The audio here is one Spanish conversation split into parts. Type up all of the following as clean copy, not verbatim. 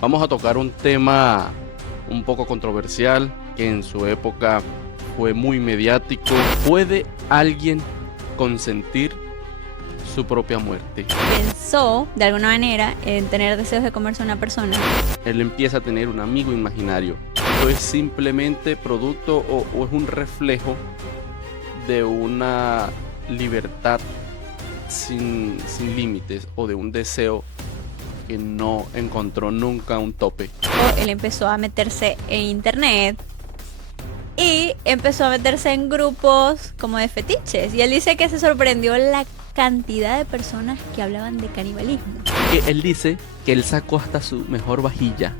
Vamos a tocar un tema un poco controversial que en su época fue muy mediático. ¿Puede alguien consentir su propia muerte? Pensó, de alguna manera, en tener deseos de comerse a una persona. Él empieza a tener un amigo imaginario. ¿Esto es simplemente producto o es un reflejo de una libertad sin límites o de un deseo que no encontró nunca un tope? Él empezó a meterse en internet y empezó a meterse en grupos como de fetiches. Y él dice que se sorprendió la cantidad de personas que hablaban de canibalismo. Que él dice que él sacó hasta su mejor vajilla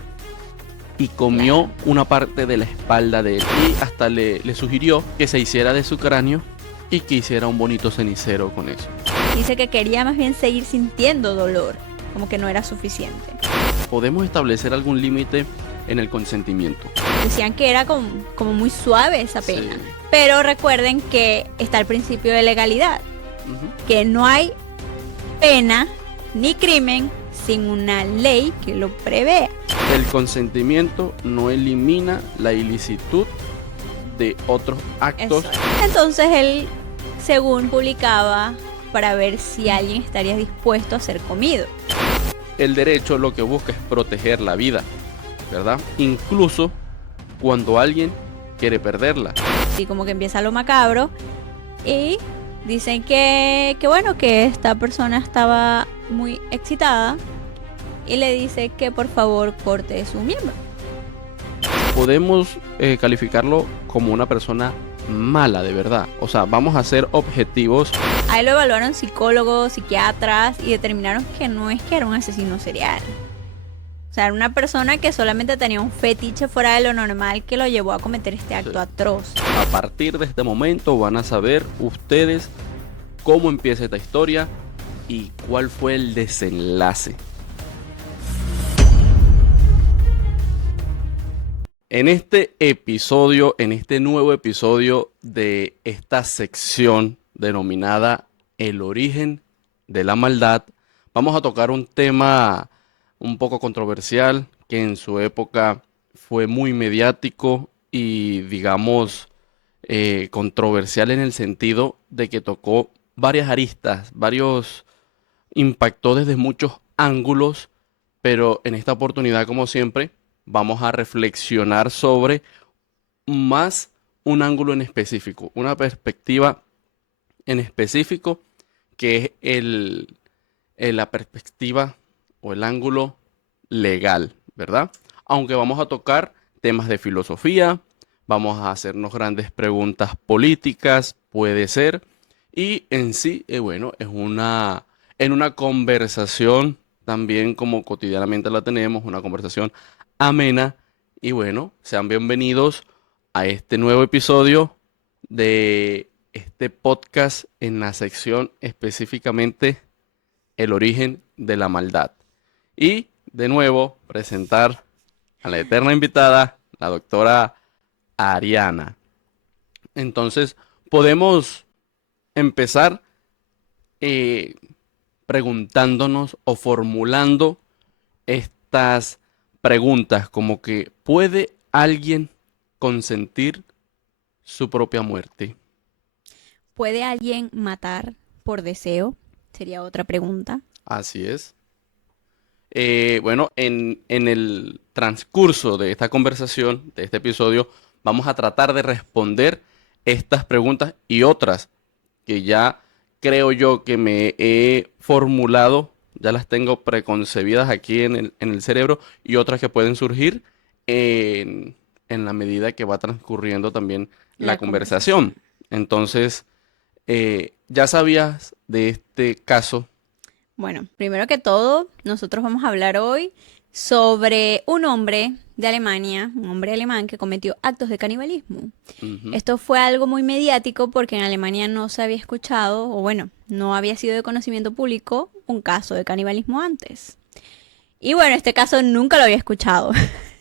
y comió una parte de la espalda de él, y hasta le sugirió que se hiciera de su cráneo y que hiciera un bonito cenicero con eso. Dice que quería más bien seguir sintiendo dolor, como que no era suficiente. ¿Podemos establecer algún límite en el consentimiento? Decían que era como muy suave esa pena. Sí. Pero recuerden que está el principio de legalidad, Ujú. que no hay pena ni crimen sin una ley que lo prevea. El consentimiento no elimina la ilicitud de otros actos. Eso. Entonces él, según publicaba, para ver si alguien estaría dispuesto a ser comido. El derecho lo que busca es proteger la vida, ¿verdad? Incluso cuando alguien quiere perderla. Así como que empieza lo macabro y dicen que bueno, que esta persona estaba muy excitada y le dice que por favor corte su miembro. Podemos calificarlo como una persona mala de verdad. O sea, vamos a ser objetivos. Ahí lo evaluaron psicólogos, psiquiatras y determinaron que no es que era un asesino serial. O sea, era una persona que solamente tenía un fetiche fuera de lo normal que lo llevó a cometer este acto atroz. A partir de este momento van a saber ustedes cómo empieza esta historia y cuál fue el desenlace. En este episodio, en este nuevo episodio de esta sección denominada El origen de la maldad, vamos a tocar un tema un poco controversial que en su época fue muy mediático y digamos controversial en el sentido de que tocó varias aristas, impactó desde muchos ángulos, pero en esta oportunidad, como siempre, vamos a reflexionar sobre más un ángulo en específico, una perspectiva en específico, que es la perspectiva o el ángulo legal, ¿verdad? Aunque vamos a tocar temas de filosofía, vamos a hacernos grandes preguntas políticas, puede ser, y en sí, bueno, en una conversación también como cotidianamente la tenemos, una conversación amena, y bueno, sean bienvenidos a este nuevo episodio de este podcast en la sección específicamente El origen de la maldad. Y de nuevo presentar a la eterna invitada, la doctora Ariana. Entonces, podemos empezar eh, preguntándonos o formulando estas preguntas como que ¿puede alguien consentir su propia muerte? ¿Puede alguien matar por deseo? Sería otra pregunta. Así es. Bueno, en el transcurso de esta conversación, de este episodio, vamos a tratar de responder estas preguntas y otras que ya creo yo que me he formulado, ya las tengo preconcebidas aquí en el cerebro, y otras que pueden surgir en la medida que va transcurriendo también la conversación. Entonces, ¿ya sabías de este caso? Bueno, primero que todo, nosotros vamos a hablar hoy sobre un hombre de Alemania, un hombre alemán que cometió actos de canibalismo. Ujú. Esto fue algo muy mediático porque en Alemania no se había escuchado, o bueno, no había sido de conocimiento público un caso de canibalismo antes. Y bueno, este caso nunca lo había escuchado,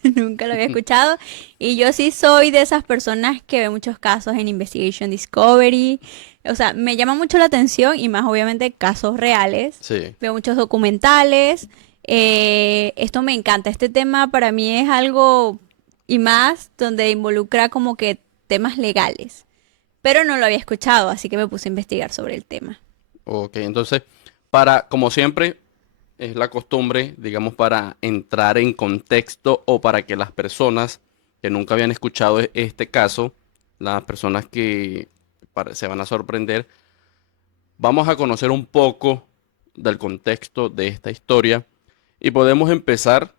nunca lo había escuchado. Y yo sí soy de esas personas que ve muchos casos en Investigation Discovery. O sea, me llama mucho la atención y más obviamente casos reales. Sí. Veo muchos documentales Esto me encanta. Este tema para mí es algo y más donde involucra como que temas legales. Pero no lo había escuchado, así que me puse a investigar sobre el tema. Ok, entonces, como siempre, es la costumbre, digamos, para entrar en contexto o para que las personas que nunca habían escuchado este caso, las personas que se van a sorprender, vamos a conocer un poco del contexto de esta historia y podemos empezar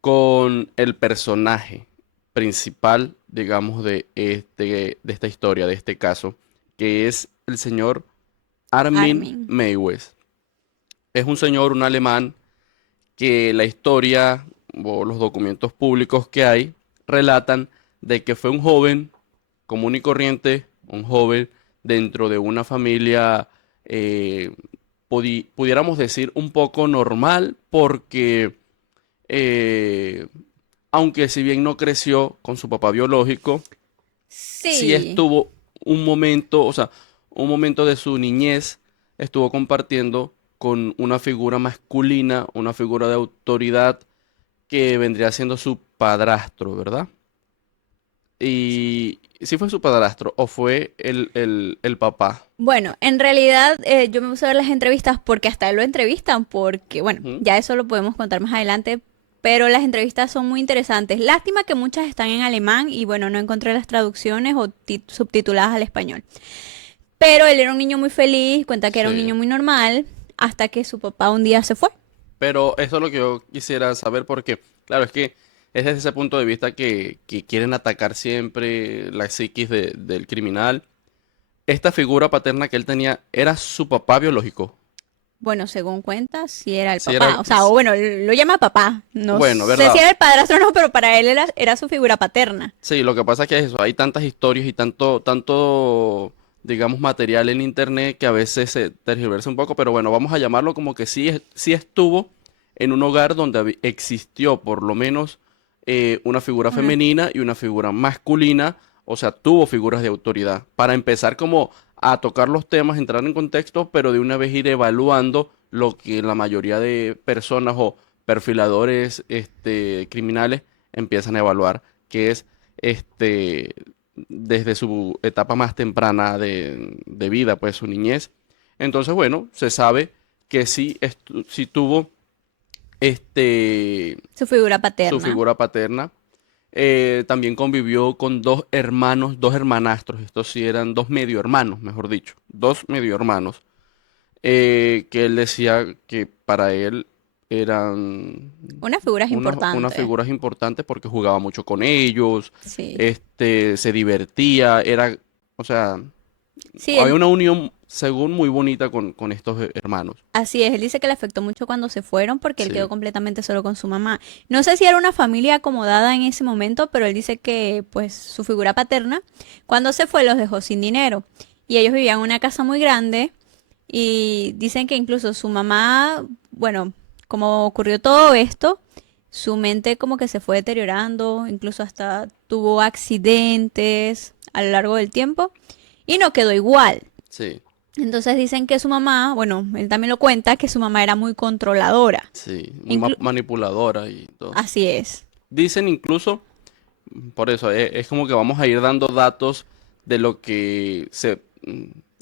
con el personaje principal, digamos, de esta historia, de este caso, que es el señor Armin Armin. Meiwes. Es un señor, un alemán, que la historia o los documentos públicos que hay relatan de que fue un joven común y corriente, un joven dentro de una familia, eh, pudiéramos decir, un poco normal, porque eh, aunque si bien no creció con su papá biológico, sí Sí. estuvo un momento, o sea, un momento de su niñez, estuvo compartiendo con una figura masculina, una figura de autoridad que vendría siendo su padrastro, ¿verdad? Y si fue su padrastro o fue el papá. Bueno, en realidad yo me puse a ver las entrevistas porque hasta él lo entrevistan, porque bueno, Ujú. ya eso lo podemos contar más adelante, pero las entrevistas son muy interesantes. Lástima que muchas están en alemán y bueno, no encontré las traducciones o subtituladas al español. Pero él era un niño muy feliz, cuenta que era un Sí. niño muy normal, hasta que su papá un día se fue. Pero eso es lo que yo quisiera saber porque, claro, es que es desde ese punto de vista que quieren atacar siempre la psiquis del criminal. Esta figura paterna que él tenía era su papá biológico. Bueno, según cuenta, sí era el Sí, era, papá. O sea, o bueno, lo llama papá. No bueno, sé si ¿verdad? era el padrastro o no, pero para él era su figura paterna. Sí, lo que pasa es que es eso, hay tantas historias y tanto, digamos, material en internet que a veces se tergiversa un poco, pero bueno, vamos a llamarlo como que sí, sí estuvo en un hogar donde existió por lo menos una figura Una, femenina y una figura masculina, o sea, tuvo figuras de autoridad. Para empezar como a tocar los temas, entrar en contexto, pero de una vez ir evaluando lo que la mayoría de personas o perfiladores criminales empiezan a evaluar, que es este, desde su etapa más temprana de vida, pues su niñez. Entonces, bueno, se sabe que sí, sí tuvo este, su figura su paterna. figura paterna. También convivió con dos hermanos, dos hermanastros, estos sí eran dos medio hermanos, mejor dicho, dos medio hermanos, que él decía que para él eran Unas figuras unas importantes. figuras importantes porque jugaba mucho con ellos, Sí. se divertía, o sea, Sí, había una unión, según, muy bonita con estos hermanos. así es. Él dice que le afectó mucho cuando se fueron porque él quedó Sí, completamente solo con su mamá. No sé si era una familia acomodada en ese momento, pero él dice que, pues, su figura paterna, cuando se fue, los dejó sin dinero. Y ellos vivían en una casa muy grande y dicen que incluso su mamá, bueno, como ocurrió todo esto, su mente como que se fue deteriorando, incluso hasta tuvo accidentes a lo largo del tiempo y no quedó igual. sí, Entonces dicen que su mamá, bueno, él también lo cuenta, que su mamá era muy controladora. sí, muy Inclu- manipuladora y todo. Así es. Dicen incluso, por eso, es como que vamos a ir dando datos de lo que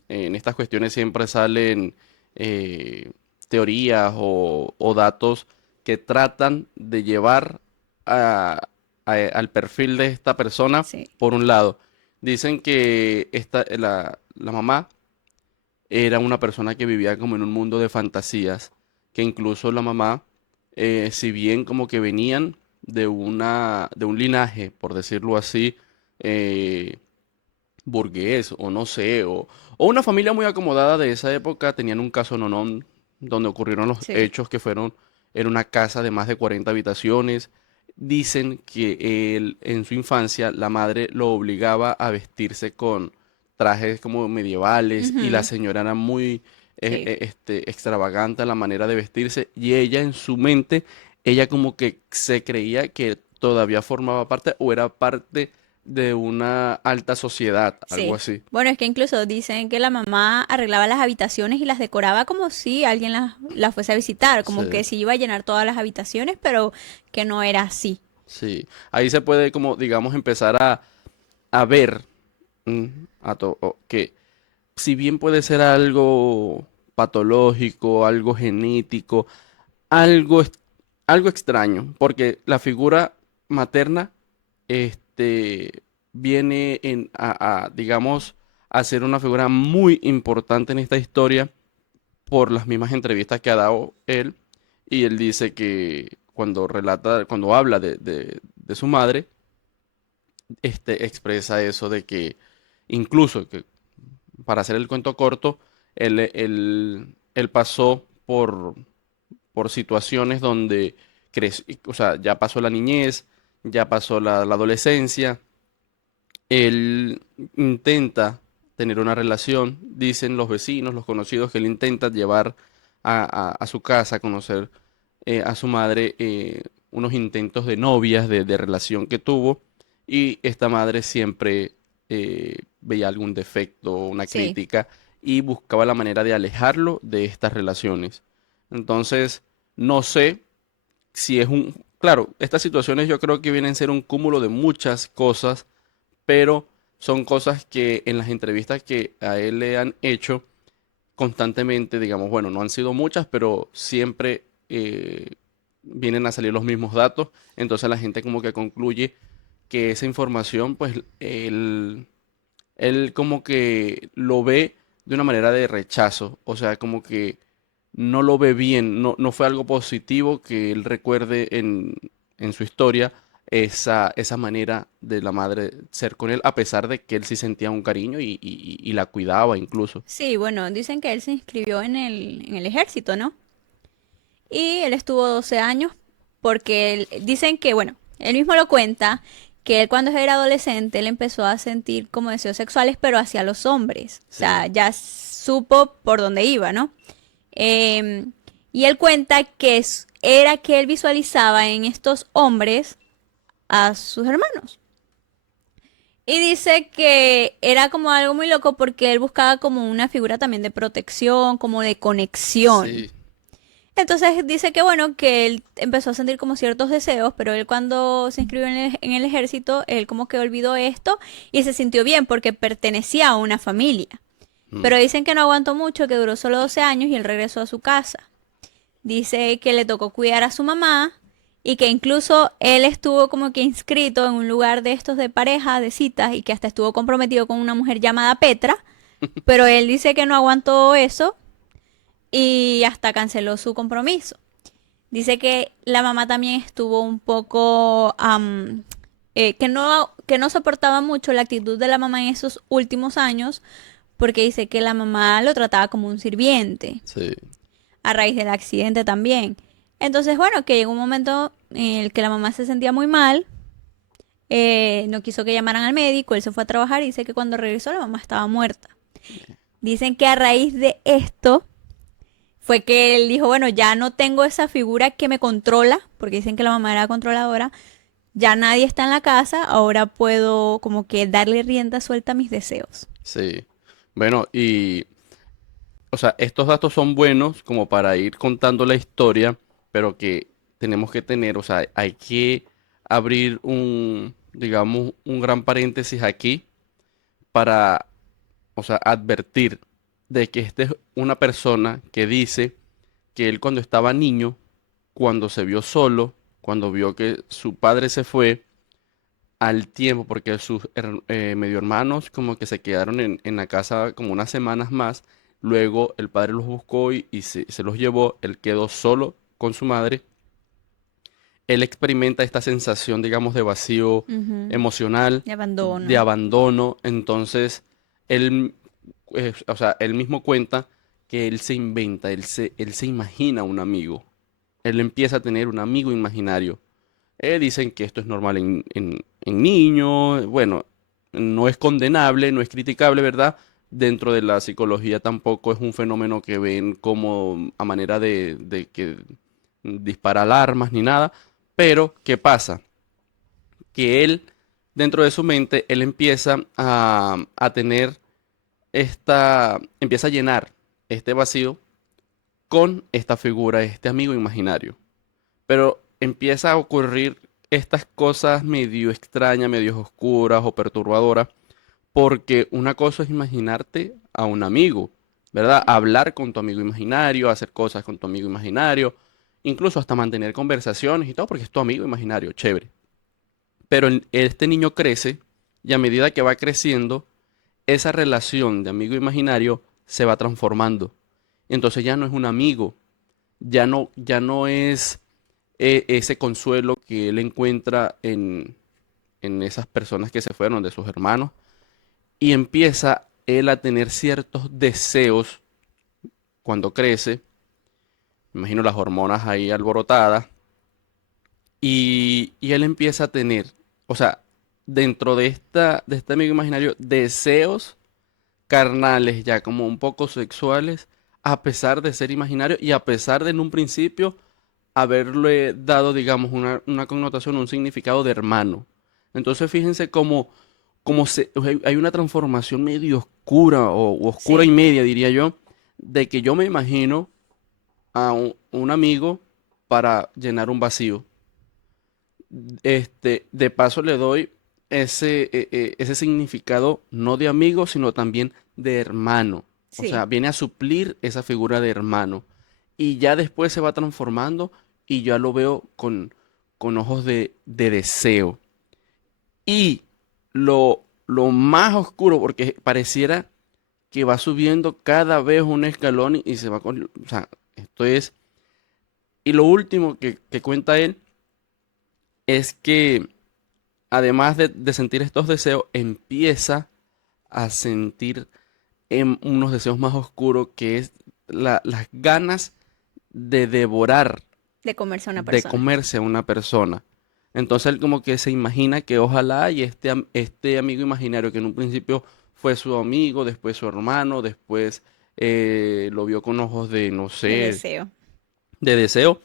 en estas cuestiones siempre salen eh, teorías o datos que tratan de llevar al perfil de esta persona Sí. por un lado. Dicen que la mamá era una persona que vivía como en un mundo de fantasías, que incluso la mamá, si bien como que venían de un linaje, por decirlo así, eh, burgués o no sé, o una familia muy acomodada de esa época, tenían un caso nonón donde ocurrieron los Sí. hechos que fueron en una casa de más de 40 habitaciones. Dicen que él, en su infancia la madre lo obligaba a vestirse con trajes como medievales y la Ujú. señora era muy Sí. extravagante a la manera de vestirse y ella en su mente, ella como que se creía que todavía formaba parte o era parte de una alta sociedad, algo Sí. así. Bueno, es que incluso dicen que la mamá arreglaba las habitaciones y las decoraba como si alguien las fuese a visitar, como Sí, que si iba a llenar todas las habitaciones, pero que no era así. sí. Ahí se puede como, digamos, empezar a ver mm, que si bien puede ser algo patológico, algo genético, algo, algo extraño, porque la figura materna viene digamos, a ser una figura muy importante en esta historia por las mismas entrevistas que ha dado él, y él dice que cuando relata, cuando habla de su madre, expresa eso de que incluso que para hacer el cuento corto, él pasó por situaciones donde o sea, ya pasó la niñez, ya pasó la adolescencia, él intenta tener una relación, dicen los vecinos, los conocidos, que él intenta llevar a su casa a conocer a su madre, unos intentos de novias, de relación que tuvo, y esta madre siempre veía algún defecto, una Sí. crítica, y buscaba la manera de alejarlo de estas relaciones. Entonces, no sé si es un... Claro, estas situaciones yo creo que vienen a ser un cúmulo de muchas cosas, pero son cosas que en las entrevistas que a él le han hecho constantemente, digamos, bueno, no han sido muchas, pero siempre vienen a salir los mismos datos, entonces la gente como que concluye que esa información, pues él como que lo ve de una manera de rechazo, o sea, como que no lo ve bien, no fue algo positivo que él recuerde en su historia esa manera de la madre ser con él, a pesar de que él sí sentía un cariño y la cuidaba incluso. Sí, bueno, dicen que él se inscribió en el ejército, ¿no? Y él estuvo 12 años porque dicen que, bueno, él mismo lo cuenta, que él cuando era adolescente, él empezó a sentir como deseos sexuales, pero hacia los hombres. O Sí, sea, ya supo por dónde iba, ¿no? Em, y él cuenta que era que él visualizaba en estos hombres a sus hermanos. Y dice que era como algo muy loco porque él buscaba como una figura también de protección, como de conexión. sí, Entonces dice que bueno, que él empezó a sentir como ciertos deseos, pero él cuando se inscribió en el ejército, él como que olvidó esto y se sintió bien porque pertenecía a una familia. mm, Pero dicen que no aguantó mucho, que duró solo 12 años y él regresó a su casa. Dice que le tocó cuidar a su mamá y que incluso él estuvo como que inscrito en un lugar de estos de pareja, de citas, y que hasta estuvo comprometido con una mujer llamada Petra, pero él dice que no aguantó eso y hasta canceló su compromiso. Dice que la mamá también estuvo un poco, que no soportaba mucho la actitud de la mamá en esos últimos años, porque dice que la mamá lo trataba como un sirviente, sí, a raíz del accidente también. Entonces, bueno, que llegó un momento en el que la mamá se sentía muy mal, no quiso que llamaran al médico, él se fue a trabajar y dice que cuando regresó la mamá estaba muerta. Dicen que a raíz de esto fue que él dijo, bueno, ya no tengo esa figura que me controla, porque dicen que la mamá era controladora, ya nadie está en la casa, ahora puedo como que darle rienda suelta a mis deseos. sí. Bueno, y, o sea, estos datos son buenos como para ir contando la historia, pero que tenemos que tener, o sea, hay que abrir digamos, un gran paréntesis aquí para, o sea, advertir de que esta es una persona que dice que él cuando estaba niño, cuando se vio solo, cuando vio que su padre se fue, al tiempo, porque sus medio hermanos como que se quedaron en la casa como unas semanas más, luego el padre los buscó y se los llevó, él quedó solo con su madre, él experimenta esta sensación, digamos, de vacío Ujú. emocional, De de abandono. abandono, entonces él, o sea, él mismo cuenta que él se inventa, él se imagina un amigo, él empieza a tener un amigo imaginario. Dicen que esto es normal en niños, bueno, no es condenable, no es criticable, ¿verdad? Dentro de la psicología tampoco es un fenómeno que ven como a manera de que dispara alarmas ni nada, pero ¿qué pasa? Que él dentro de su mente, él empieza a tener empieza a llenar este vacío con esta figura, este amigo imaginario. Pero empieza a ocurrir estas cosas medio extrañas, medio oscuras o perturbadoras, porque una cosa es imaginarte a un amigo, ¿verdad? Hablar con tu amigo imaginario, hacer cosas con tu amigo imaginario, incluso hasta mantener conversaciones y todo, porque es tu amigo imaginario, chévere. Pero este niño crece y a medida que va creciendo, esa relación de amigo imaginario se va transformando. Entonces ya no es un amigo, ya no es ese consuelo que él encuentra en esas personas que se fueron, de sus hermanos, y empieza él a tener ciertos deseos cuando crece, me imagino las hormonas ahí alborotadas, y él empieza a tener, o sea, dentro de este amigo imaginario, deseos carnales, ya como un poco sexuales, a pesar de ser imaginario y a pesar de en un principio haberle dado, digamos, una connotación, un significado de hermano. Entonces fíjense hay una transformación medio oscura o oscura y Sí, media, diría yo, de que yo me imagino a un amigo para llenar un vacío. De paso le doy ese significado no de amigo, sino también de hermano. O sí. sea, viene a suplir esa figura de hermano. Y ya después se va transformando y ya lo veo con ojos de deseo. Y lo más oscuro, porque pareciera que va subiendo cada vez un escalón y se va con... O sea, esto es... Y lo último que cuenta él es que además de sentir estos deseos, empieza a sentir unos deseos más oscuros, que es las ganas de devorar, De comerse a una de persona. comerse a una persona. Entonces él como que se imagina que ojalá y este amigo imaginario que en un principio fue su amigo, después su hermano, después lo vio con ojos de, no De sé, deseo. de deseo,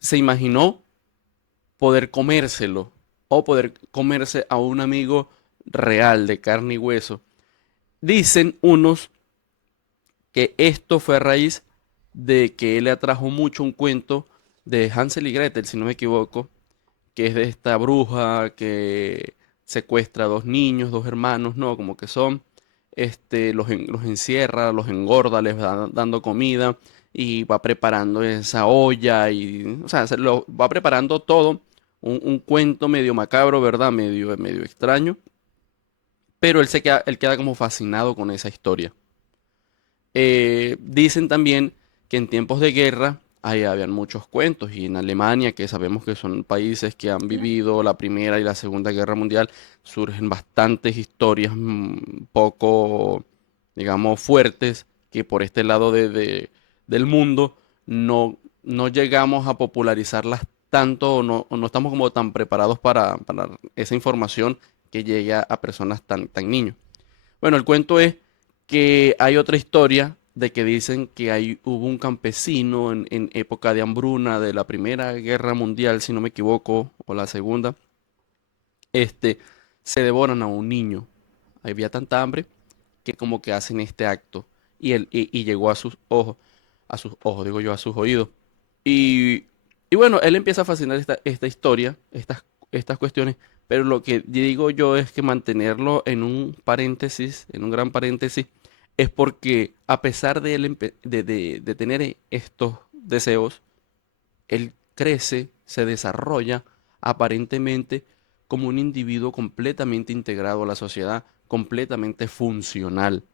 se imaginó poder comérselo o poder comerse a un amigo real de carne y hueso. Dicen unos que esto fue a raíz de que él le atrajo mucho un cuento de Hansel y Gretel, si no me equivoco, que es de esta bruja que secuestra a dos niños, dos hermanos, ¿no? Como que son, los encierra, los engorda, les va dando comida y va preparando esa olla y, o sea, se lo va preparando todo, un cuento medio macabro, ¿verdad? Medio extraño, pero él queda como fascinado con esa historia. Dicen también que en tiempos de guerra ahí habían muchos cuentos y en Alemania, que sabemos que son países que han Claro. vivido la Primera y la Segunda Guerra Mundial, surgen bastantes historias poco, digamos, fuertes que por este lado del mundo no llegamos a popularizarlas tanto o no estamos como tan preparados para esa información que llegue a personas tan niños. Bueno, el cuento es que hay otra historia de que dicen que hubo un campesino en época de hambruna de la Primera Guerra Mundial, si no me equivoco, o la Segunda, este, se devoran a un niño. Había tanta hambre que como que hacen este acto y llegó a sus ojos, digo yo, a sus oídos. Y, y bueno, él empieza a fascinar esta historia, estas cuestiones, pero lo que digo yo es que mantenerlo en un paréntesis, en un gran paréntesis, es porque a pesar de él de tener estos deseos, él crece, se desarrolla aparentemente como un individuo completamente integrado a la sociedad, completamente funcional.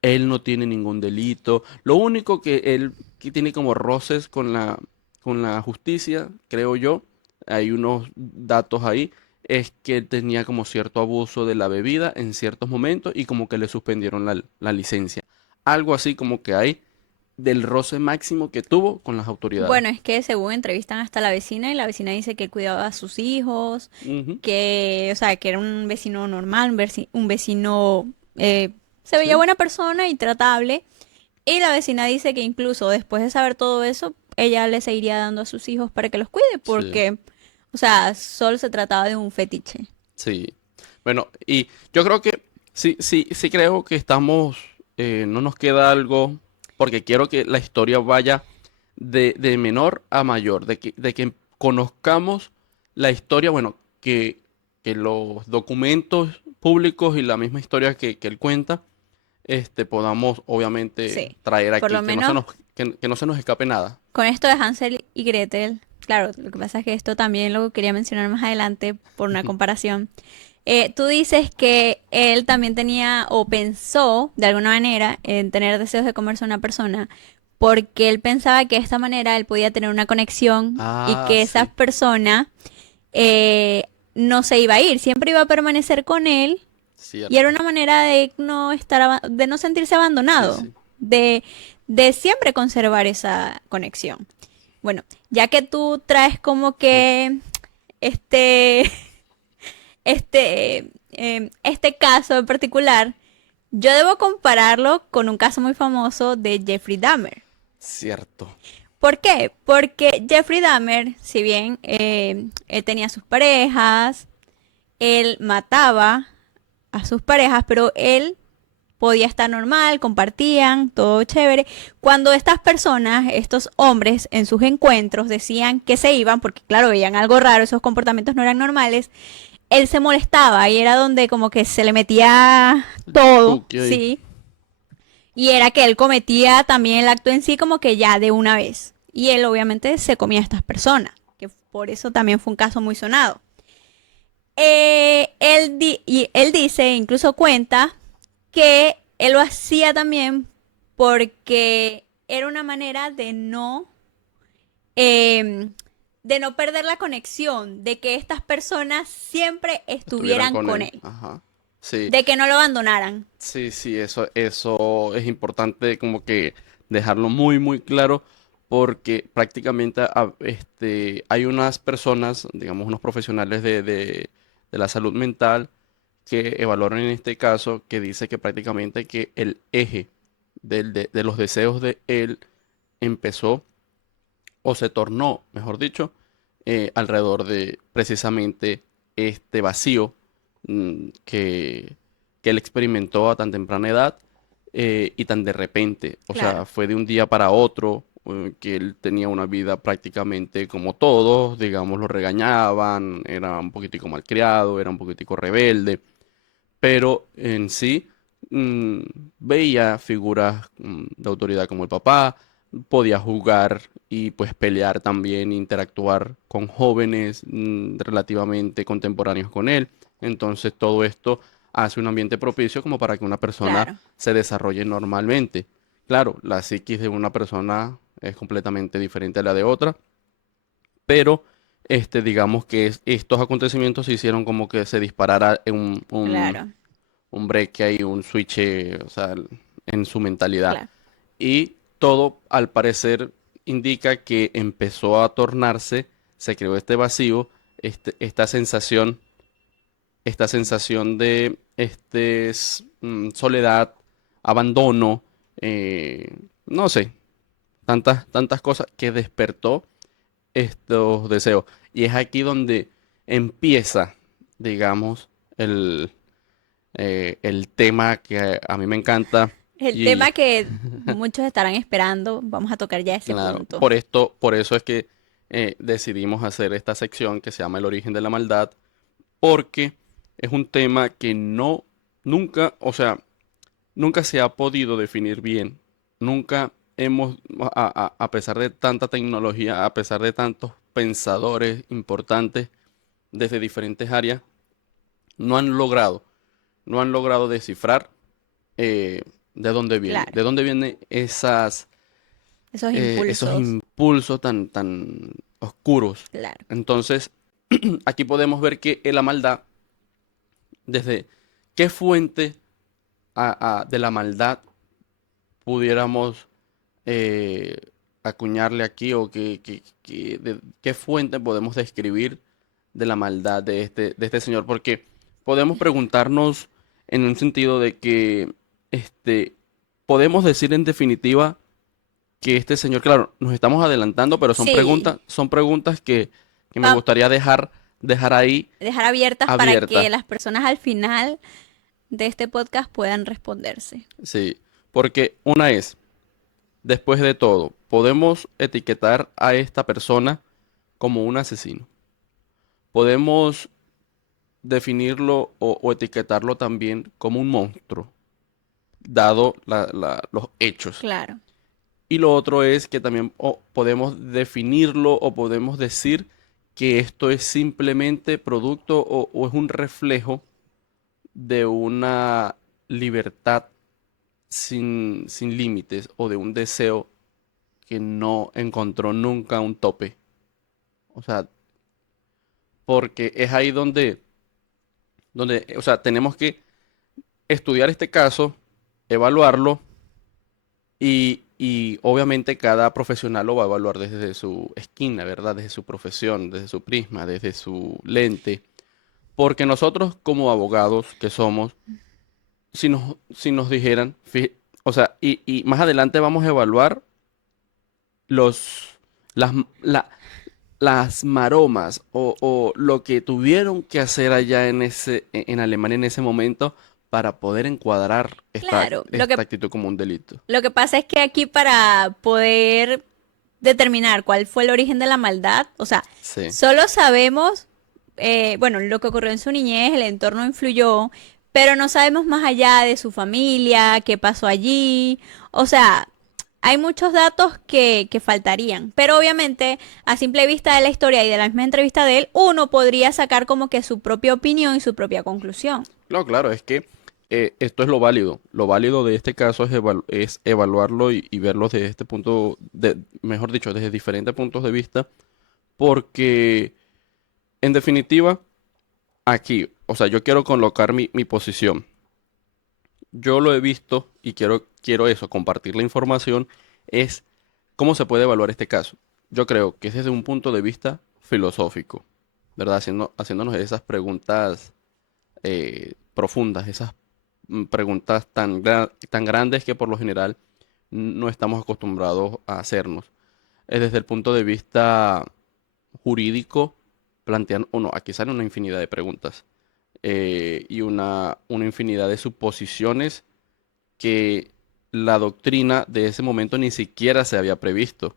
Él no tiene ningún delito. Lo único que él que tiene como roces con la justicia, creo yo, hay unos datos ahí, es que él tenía como cierto abuso de la bebida en ciertos momentos y como que le suspendieron la licencia. Algo así como que hay del roce máximo que tuvo con las autoridades. Bueno, es que según entrevistan hasta la vecina y la vecina dice que él cuidaba a sus hijos, Ujú. que, o sea, que era un vecino normal, un vecino, se veía Sí, buena persona y tratable. Y la vecina dice que incluso después de saber todo eso, ella le seguiría dando a sus hijos para que los cuide, sí. porque, o sea, solo se trataba de un fetiche. Sí. Bueno, y yo creo que sí creo que estamos, no nos queda algo, porque quiero que la historia vaya de menor a mayor, de que conozcamos la historia, bueno, que los documentos públicos y la misma historia que él cuenta, podamos obviamente Sí, traer por lo aquí, menos que no se nos escape nada. con esto de Hansel y Gretel, claro, lo que pasa es que esto también lo quería mencionar más adelante por una comparación. Tú dices que él también tenía o pensó de alguna manera en tener deseos de comerse a una persona porque él pensaba que de esta manera él podía tener una conexión y Ah, que esa sí, persona no se iba a ir, siempre iba a permanecer con él y era cierto. una manera de no estar, de no sentirse Sí, abandonado, sí. de, de siempre conservar esa conexión. Bueno, ya que tú traes como que este, este caso en particular, yo debo compararlo con un caso muy famoso de Jeffrey Dahmer. Cierto. ¿Por qué? Porque Jeffrey Dahmer, si bien él tenía sus parejas, él mataba a sus parejas, pero él podía estar normal, compartían, todo chévere. Cuando estas personas, estos hombres, en sus encuentros decían que se iban, porque claro, veían algo raro, esos comportamientos no eran normales, él se molestaba y era donde como que se le metía todo, Chucky ahí. ¿sí? Y era que él cometía también el acto en sí como que ya de una vez. Y él obviamente se comía a estas personas, que por eso también fue un caso muy sonado. Y él dice, incluso cuenta, que él lo hacía también porque era una manera em, de no perder la conexión, de que estas personas siempre Estuvieran estuvieran con con él. él, Ajá. Sí, de que no lo abandonaran. sí, eso es importante como que dejarlo muy, muy claro porque prácticamente hay unas personas, digamos, unos profesionales de la salud mental que evaluaron en este caso que dice que prácticamente que el eje de los deseos de él empezó o se tornó, mejor dicho, alrededor de precisamente este vacío que él experimentó a tan temprana edad y tan de repente. O sea, Claro, fue de un día para otro que él tenía una vida prácticamente como todos, digamos, lo regañaban, era un poquitico malcriado, era un poquitico rebelde, pero en sí mm, veía figuras de autoridad como el papá, podía jugar y pues pelear también, interactuar con jóvenes relativamente contemporáneos con él. Entonces todo esto hace un ambiente propicio como para que una persona claro. se desarrolle normalmente. Claro, la psiquis de una persona es completamente diferente a la de otra, pero digamos que estos acontecimientos se hicieron como que se disparara en Claro, un break ahí, un switch, o sea, en su mentalidad. claro. Y todo, al parecer, indica que empezó a tornarse, se creó este vacío, esta sensación de soledad, abandono, no sé, tantas cosas que despertó estos deseos. Y es aquí donde empieza, digamos, el tema que a mí me encanta. El Y tema que muchos estarán esperando, vamos a tocar ya ese claro, punto. por eso es que decidimos hacer esta sección que se llama El origen de la maldad, porque es un tema que nunca, o sea, nunca se ha podido definir bien. Nunca hemos, a pesar de tanta tecnología, a pesar de tantos pensadores importantes desde diferentes áreas, no han logrado, no han logrado descifrar eh, Claro, de dónde vienen esos esos impulsos, impulsos tan oscuros. claro. Entonces, aquí podemos ver que la maldad, desde qué fuente de la maldad pudiéramos eh, acuñarle aquí o de qué fuente podemos describir de la maldad de este señor, porque podemos preguntarnos en un sentido de que este, podemos decir en definitiva que este señor, claro, nos estamos adelantando, pero Sí, son preguntas que me va- gustaría dejar dejar ahí Dejar abiertas para abierta. que las personas al final de este podcast puedan responderse. Sí, porque una es, después de todo, podemos etiquetar a esta persona como un asesino. Podemos definirlo o etiquetarlo también como un monstruo, dado los hechos. Claro, Y lo otro es que también podemos definirlo o podemos decir que esto es simplemente producto o es un reflejo de una libertad sin límites o de un deseo que no encontró nunca un tope. O sea, porque es ahí donde, o sea, tenemos que estudiar este caso, evaluarlo y obviamente cada profesional lo va a evaluar desde su esquina, ¿verdad? Desde su profesión, desde su prisma, desde su lente. Porque nosotros como abogados que somos, si nos dijeran, o sea, y más adelante vamos a evaluar los, las, la- las maromas o lo que tuvieron que hacer allá en Alemania en ese momento para poder encuadrar esta, claro. esta actitud como un delito. Lo que pasa es que aquí para poder determinar cuál fue el origen de la maldad, o sea, Sí, solo sabemos, bueno, lo que ocurrió en su niñez, el entorno influyó, pero no sabemos más allá de su familia, qué pasó allí, o sea, hay muchos datos que faltarían, pero obviamente a simple vista de la historia y de la misma entrevista de él, uno podría sacar como que su propia opinión y su propia conclusión. no, claro, es que esto es lo válido. Lo válido de este caso es evaluarlo y verlo desde este punto, mejor dicho, desde diferentes puntos de vista, porque en definitiva, aquí, o sea, yo quiero colocar mi posición. Yo lo he visto y quiero eso, compartir la información, es cómo se puede evaluar este caso. Yo creo que es desde un punto de vista filosófico, ¿verdad? Haciéndonos esas preguntas profundas, esas preguntas tan grandes que por lo general no estamos acostumbrados a hacernos. Es desde el punto de vista jurídico, plantean, o no, aquí sale una infinidad de preguntas y una infinidad de suposiciones que la doctrina de ese momento ni siquiera se había previsto.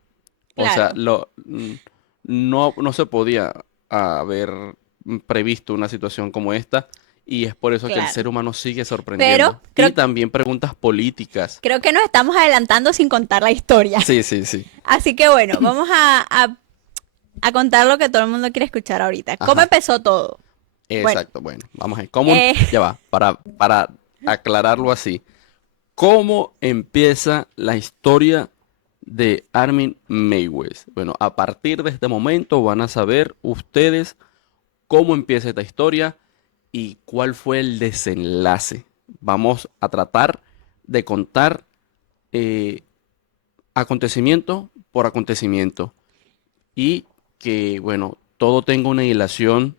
O sea, Claro, no se podía haber previsto una situación como esta y es por eso que el claro. ser humano sigue Pero sorprendiendo. Y creo, también preguntas políticas. creo que nos estamos adelantando sin contar la historia. Sí, sí, sí. Así que bueno, vamos a contar lo que todo el mundo quiere escuchar ahorita. ¿Cómo Ajá, empezó todo? Bueno, exacto. Bueno, vamos a ver. ¿Cómo? eh, Ya va, para aclararlo así. ¿Cómo empieza la historia de Armin Meiwes? Bueno, a partir de este momento van a saber ustedes cómo empieza esta historia y cuál fue el desenlace. Vamos a tratar de contar eh, acontecimiento por acontecimiento y que, bueno, todo tenga una hilación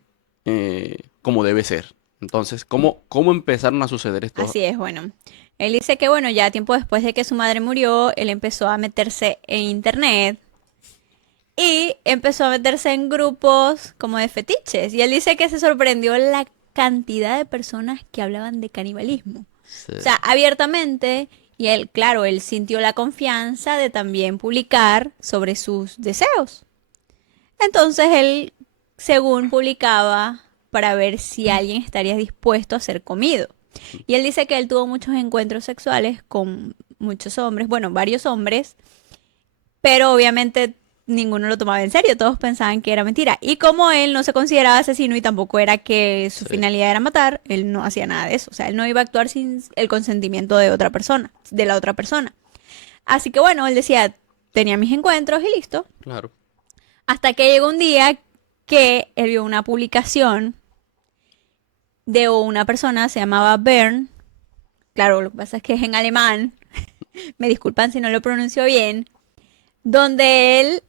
como debe ser. Entonces, ¿cómo empezaron a suceder estos? así es, bueno. Él dice que bueno, ya tiempo después de que su madre murió, él empezó a meterse en internet y empezó a meterse en grupos como de fetiches. Y él dice que se sorprendió la cantidad de personas que hablaban de canibalismo. Sí, O sea, abiertamente. Y él, claro, él sintió la confianza de también publicar sobre sus deseos. Entonces él, según publicaba, para ver si alguien estaría dispuesto a ser comido. Y él dice que él tuvo muchos encuentros sexuales con muchos hombres, bueno, varios hombres, pero obviamente ninguno lo tomaba en serio, todos pensaban que era mentira. Y como él no se consideraba asesino y tampoco era que su sí, finalidad era matar, él no hacía nada de eso. O sea, él no iba a actuar sin el consentimiento de otra persona, de la otra persona. Así que bueno, él decía, tenía mis encuentros y listo. claro. Hasta que llegó un día que él vio una publicación de una persona, se llamaba Bern. Claro, lo que pasa es que es en alemán. Me disculpan si no lo pronuncio bien. Donde él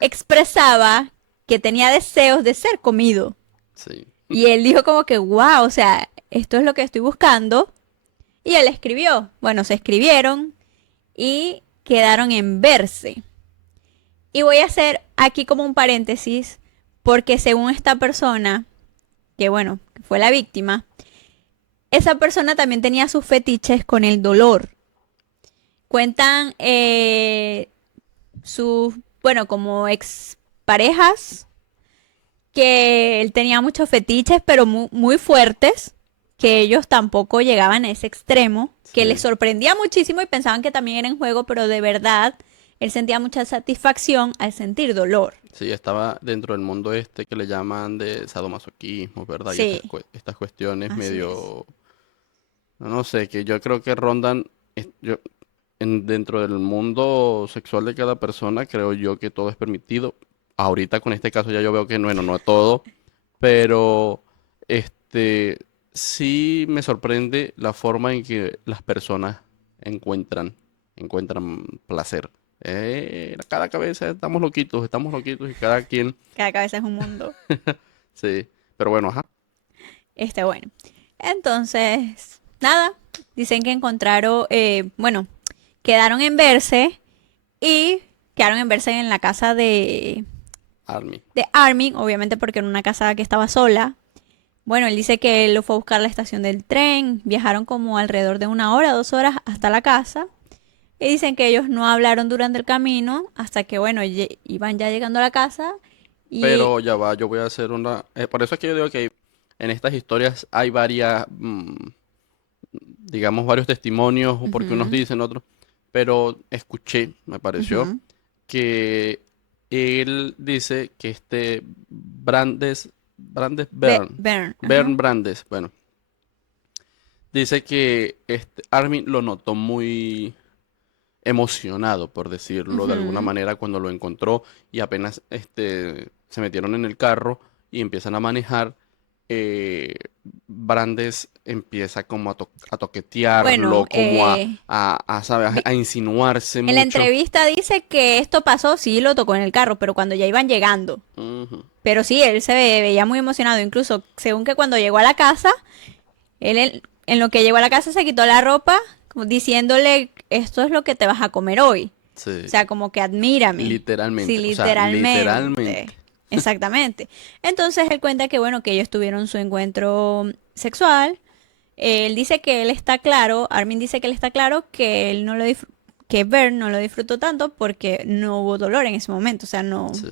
expresaba que tenía deseos de ser comido. Sí. Y él dijo como que, wow, o sea, esto es lo que estoy buscando. Y él escribió. Bueno, se escribieron y quedaron en verse. Y voy a hacer aquí como un paréntesis porque según esta persona, que bueno, que fue la víctima, esa persona también tenía sus fetiches con el dolor. Cuentan sus, bueno, como ex parejas, que él tenía muchos fetiches, pero muy fuertes, que ellos tampoco llegaban a ese extremo, que les Sí, sorprendía muchísimo y pensaban que también era en juego, pero de verdad él sentía mucha satisfacción al sentir dolor. sí, estaba dentro del mundo este que le llaman de sadomasoquismo, ¿verdad? Y Sí, estas cuestiones así es. medio, no sé, que yo creo que rondan, dentro del mundo sexual de cada persona, creo yo que todo es permitido. Ahorita con este caso ya yo veo que, bueno, no es todo, pero este sí me sorprende la forma en que las personas encuentran, encuentran placer. Cada cabeza estamos loquitos y cada quien, Cada cabeza es un mundo. sí, pero bueno, ajá. Bueno. Entonces, nada, dicen que encontraron, bueno, quedaron en verse y quedaron en verse en la casa Army. de Armin, obviamente porque era una casa que estaba sola. Bueno, él dice que él lo fue a buscar a la estación del tren, viajaron como alrededor de 1 hora, 2 horas hasta la casa. Y dicen que ellos no hablaron durante el camino hasta que, bueno, iban ya llegando a la casa y... Pero ya va, yo voy a hacer una... por eso es que yo digo que en estas historias hay varias, digamos, varios testimonios, o porque unos Ujú, dicen otros, pero escuché, me pareció, ujú. que él dice que Brandes Bern, Bern, ajá. Bern Brandes, bueno, dice que Armin lo notó muy emocionado, por decirlo de alguna Ujú. manera, cuando lo encontró y apenas se metieron en el carro y empiezan a manejar, eh, Brandes empieza como a Bueno, toquetearlo, como ¿sabes? di- A insinuarse en la mucho. entrevista dice que esto pasó, sí lo tocó en el carro, pero cuando ya iban llegando. Ujú. Pero sí, él veía muy emocionado, incluso según que cuando llegó a la casa, en lo que llegó a la casa se quitó la ropa, como diciéndole, esto es lo que te vas a comer hoy. O Sí, sea, como que admírame. Sí, literalmente, o sea, literalmente. literalmente. Exactamente. Entonces él cuenta que bueno, que ellos tuvieron su encuentro sexual. Él dice que él está claro, Armin dice que él está claro que él no lo que Bern no lo disfrutó tanto porque no hubo dolor en ese momento, o sea, no. Sí.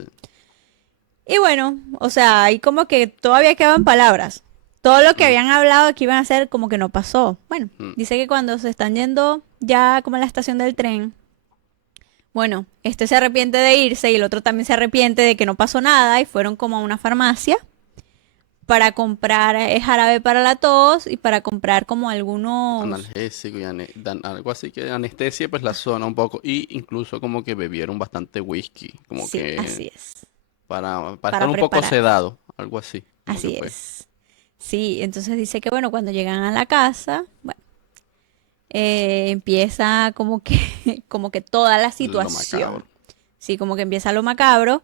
Y bueno, o sea, ahí como que todavía quedaban palabras. Todo lo que Mm, habían hablado que iban a hacer como que no pasó. Bueno, mm. dice que cuando se están yendo ya como a la estación del tren, bueno, este se arrepiente de irse y el otro también se arrepiente de que no pasó nada y fueron como a una farmacia para comprar jarabe para la tos y para comprar como algunos... Analgésico y algo así que anestesia pues la zona un poco y incluso como que bebieron bastante whisky, como Sí, que así es, para estar para un poco prepararse. sedado, algo así, como que Así fue. es. Sí, entonces dice que bueno, cuando llegan a la casa, bueno, empieza como que, como que toda la Lo situación. macabro. Sí, como que empieza lo macabro.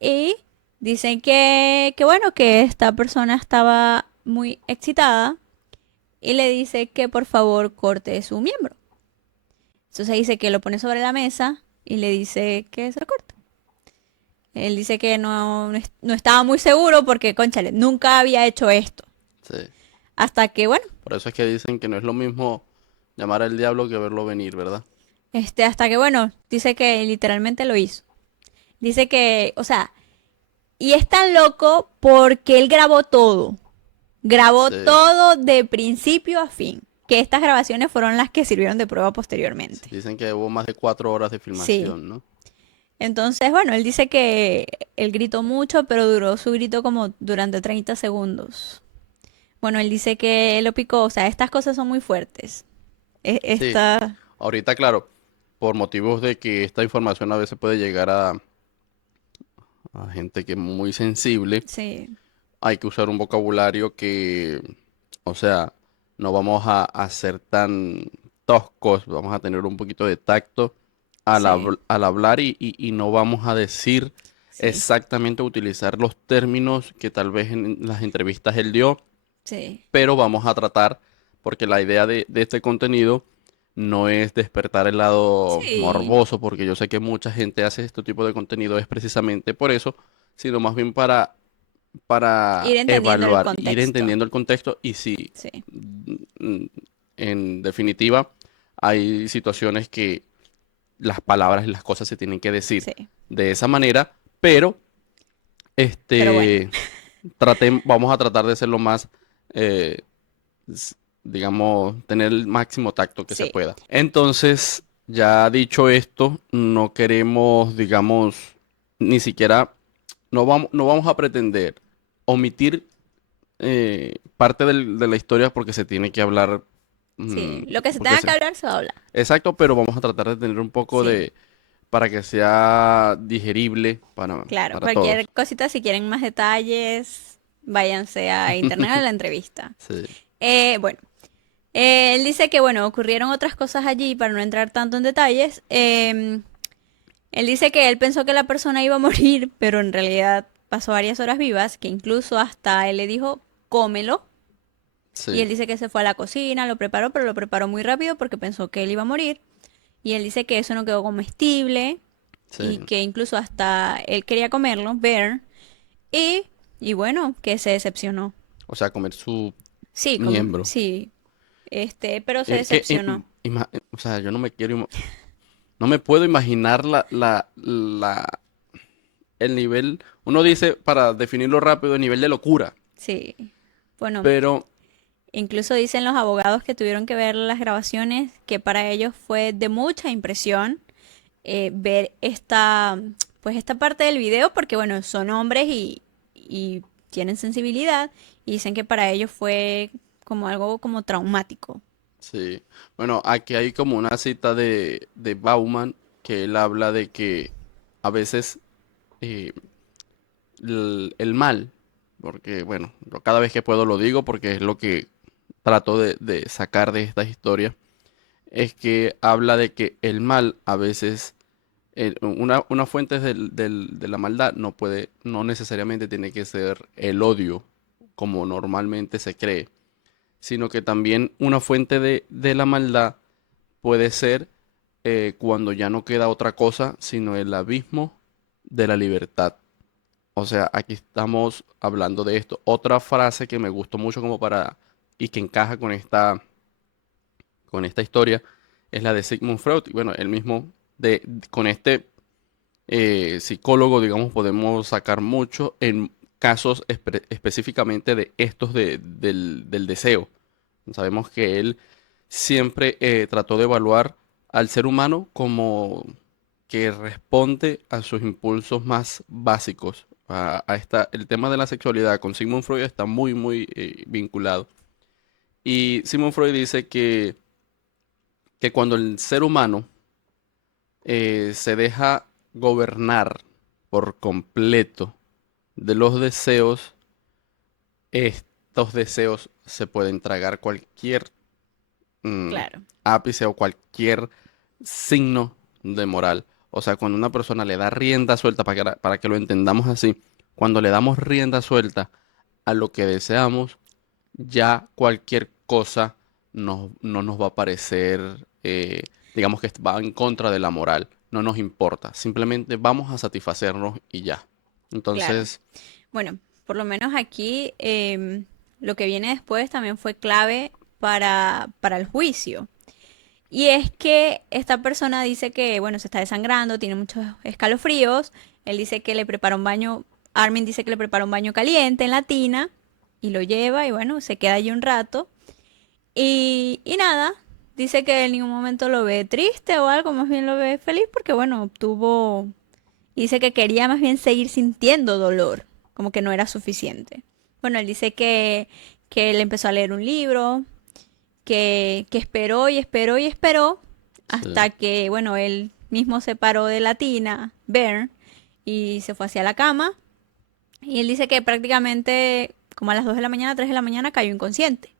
Y dicen que bueno, que esta persona estaba muy excitada y le dice que por favor corte su miembro. Entonces dice que lo pone sobre la mesa y le dice que se lo corte. Él dice que no estaba muy seguro porque, cónchale, nunca había hecho esto. Sí. Hasta que, bueno, Por eso es que dicen que no es lo mismo llamar al diablo que verlo venir, ¿verdad? hasta que, bueno, dice que literalmente lo hizo. Dice que, o sea, y es tan loco porque él grabó todo. Grabó Sí. todo de principio a fin. Que estas grabaciones fueron las que sirvieron de prueba Sí, posteriormente. dicen que hubo más de 4 horas de Sí. filmación, ¿no? Entonces, bueno, él dice que él gritó mucho, pero duró su grito como durante 30 segundos. Bueno, él dice que lo picó, o sea, estas cosas son muy fuertes. Sí. Esta, Ahorita, claro, por motivos de que esta información a veces puede llegar a gente que es muy sensible, sí, hay que usar un vocabulario que, o sea, no vamos a ser tan toscos, vamos a tener un poquito de tacto sí, al hablar y no vamos a decir sí, exactamente, utilizar los términos que tal vez en las entrevistas él dio, sí, pero vamos a tratar, porque la idea de este contenido no es despertar el lado sí, morboso, porque yo sé que mucha gente hace este tipo de contenido, es precisamente por eso, sino más bien para Ir entendiendo el evaluar, ir contexto. entendiendo el contexto y si Sí, mm, en definitiva hay situaciones que las palabras y las cosas se tienen que decir sí. de esa manera, pero Pero bueno, este vamos a tratar de ser lo más eh, s- digamos, tener el máximo tacto que se sí. pueda. Entonces, ya dicho esto, no queremos, digamos, ni siquiera, no vamos a pretender omitir parte de la historia porque se tiene que hablar, Sí, lo que se porque tenga que hablar se va a hablar. exacto, pero vamos a tratar de tener un poco Sí, de, para que sea digerible claro. para todos. Cualquier cosita, si quieren más detalles, váyanse a internet a la entrevista. Sí, Bueno, él dice que, bueno, ocurrieron otras cosas allí, para no entrar tanto en detalles. Él dice que él pensó que la persona iba a morir, pero en realidad pasó varias horas vivas, que incluso hasta él le dijo, cómelo. Y sí, él dice que se fue a la cocina, lo preparó, pero lo preparó muy rápido porque pensó que él iba a morir. Y él dice que eso no quedó comestible y sí. que incluso hasta él quería comerlo, Bear, y, y bueno, que se decepcionó. O sea, comer su Sí, miembro. sí, pero se decepcionó. O sea, yo no me no me puedo imaginar el nivel, uno dice, para definirlo rápido, el nivel de locura, Sí. Bueno, pero incluso dicen los abogados que tuvieron que ver las grabaciones que para ellos fue de mucha impresión ver pues esta parte del video porque bueno, son hombres y tienen sensibilidad y dicen que para ellos fue como algo como traumático. sí. Bueno, aquí hay como una cita de Bauman que él habla de que a veces eh, el mal, porque bueno, cada vez que puedo lo digo porque es lo que trato de sacar de estas historias, es que habla de que el mal a veces una fuente de la maldad no necesariamente tiene que ser el odio, como normalmente se cree, sino que también una fuente de la maldad puede ser cuando ya no queda otra cosa, sino el abismo de la libertad. O sea, aquí estamos hablando de esto. Otra frase que me gustó mucho como y que encaja con esta historia es la de Sigmund Freud. Y bueno, él mismo, con este psicólogo, digamos, podemos sacar mucho en casos específicamente de estos del deseo. Sabemos que él siempre trató de evaluar al ser humano como que responde a sus impulsos más básicos. El tema de la sexualidad con Sigmund Freud está muy vinculado. Y Sigmund Freud dice que cuando el ser humano se deja gobernar por completo de los deseos, estos deseos se pueden tragar cualquier mm, Claro, ápice o cualquier signo de moral. O sea, cuando una persona le da rienda suelta, para que lo entendamos así, cuando le damos rienda suelta a lo que deseamos, ya cualquier cosa no nos va a parecer, digamos que va en contra de la moral. No nos importa. Simplemente vamos a satisfacernos y ya. claro. Entonces, Bueno, por lo menos aquí lo que viene después también fue clave para el juicio. Y es que esta persona dice que, bueno, se está desangrando, tiene muchos escalofríos. Él dice que le prepara un baño, Armin dice que le prepara un baño caliente en la tina y lo lleva y bueno, se queda allí un rato. Y nada, dice que en ningún momento lo ve triste o algo, más bien lo ve feliz porque bueno, obtuvo, y dice que quería más bien seguir sintiendo dolor, como que no era suficiente. Bueno, él dice que él empezó a leer un libro, que esperó y esperó y esperó sí, hasta que, bueno, él mismo se paró de la tina, Bern, y se fue hacia la cama. Y él dice que prácticamente como a las 2 de la mañana, 3 de la mañana cayó inconsciente.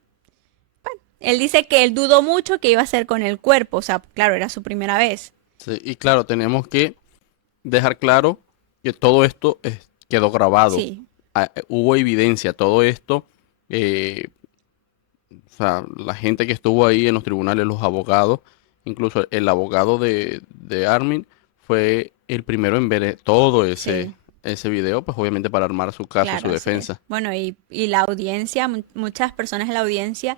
Él dice que él dudó mucho que iba a hacer con el cuerpo, o sea, claro, era su primera vez. sí. Y claro, tenemos que dejar claro que todo esto quedó grabado. Sí, Hubo evidencia, todo esto. eh, o sea, la gente que estuvo ahí en los tribunales, los abogados, incluso el abogado de Armin, fue el primero en ver todo sí. ese video, pues obviamente para armar su caso, su Claro, así es. defensa. Bueno, y la audiencia, muchas personas en la audiencia,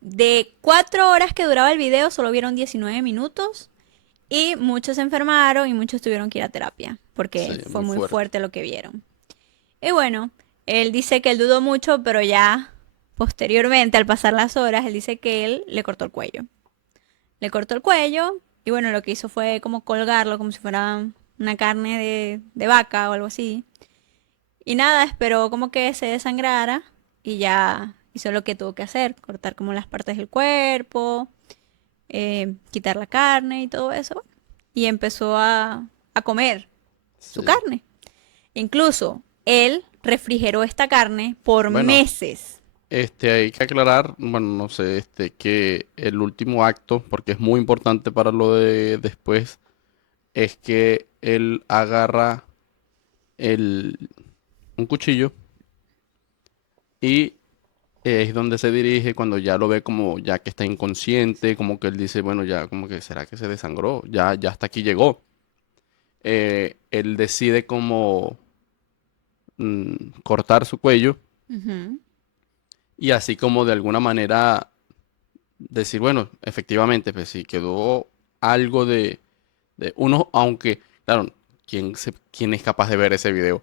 de 4 horas que duraba el video, solo vieron 19 minutos y muchos se enfermaron y muchos tuvieron que ir a terapia Sí, porque fue muy muy fuerte. fuerte lo que vieron. Y bueno, él dice que él dudó mucho, pero ya posteriormente, al pasar las horas, él dice que él le cortó el cuello. Le cortó el cuello y bueno, lo que hizo fue como colgarlo como si fuera una carne de vaca o algo así. Y nada, esperó como que se desangrara y ya hizo lo que tuvo que hacer, cortar como las partes del cuerpo, quitar la carne y todo eso. Y empezó a comer su Sí. carne. Incluso él refrigeró esta carne por Bueno, meses. hay que aclarar, bueno, no sé, que el último acto, porque es muy importante para lo de después, es que él agarra el, un cuchillo y es donde se dirige cuando ya lo ve como ya que está inconsciente, como que él dice, bueno, ya como que será que se desangró, ya hasta aquí llegó. Él decide como cortar su cuello Ujú. y así como de alguna manera decir, bueno, efectivamente, pues si quedó algo de uno, aunque, claro, ¿quién es capaz de ver ese video?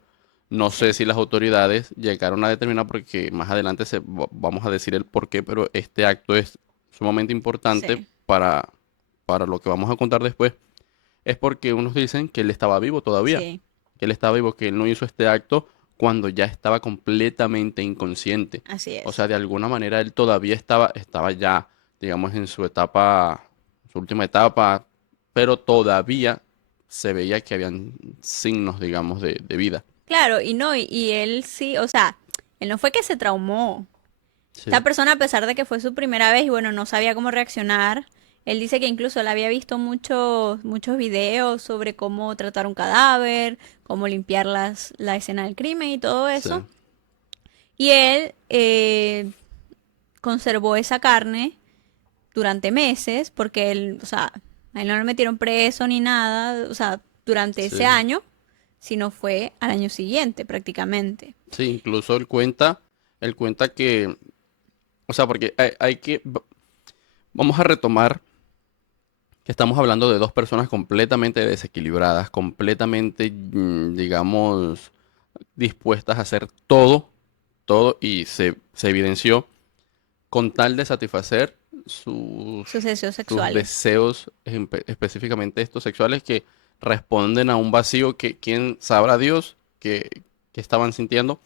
No sé Sí, si las autoridades llegaron a determinar, porque más adelante vamos a decir el por qué, pero este acto es sumamente importante sí, para lo que vamos a contar después. Es porque unos dicen que él estaba vivo todavía, sí, que él estaba vivo, que él no hizo este acto cuando ya estaba completamente inconsciente. así O sea, es. de alguna manera él todavía estaba ya, digamos, en su etapa, su última etapa, pero todavía se veía que habían signos, digamos, de vida. Claro, y no, y él sí, o sea, él no fue que se traumó. Esta Sí, persona, a pesar de que fue su primera vez y bueno, no sabía cómo reaccionar, él dice que incluso él había visto muchos videos sobre cómo tratar un cadáver, cómo limpiar la escena del crimen y todo sí, eso. Y él conservó esa carne durante meses porque él, o sea, a él no lo metieron preso ni nada, o sea, durante ese sí. año, sino fue al año siguiente prácticamente. Sí, incluso él cuenta que, o sea, porque vamos a retomar que estamos hablando de dos personas completamente desequilibradas, completamente, digamos, dispuestas a hacer todo, y se evidenció con tal de satisfacer sus, Sus deseos sus sexuales. deseos, específicamente estos sexuales, que responden a un vacío que quién sabrá Dios que estaban sintiendo,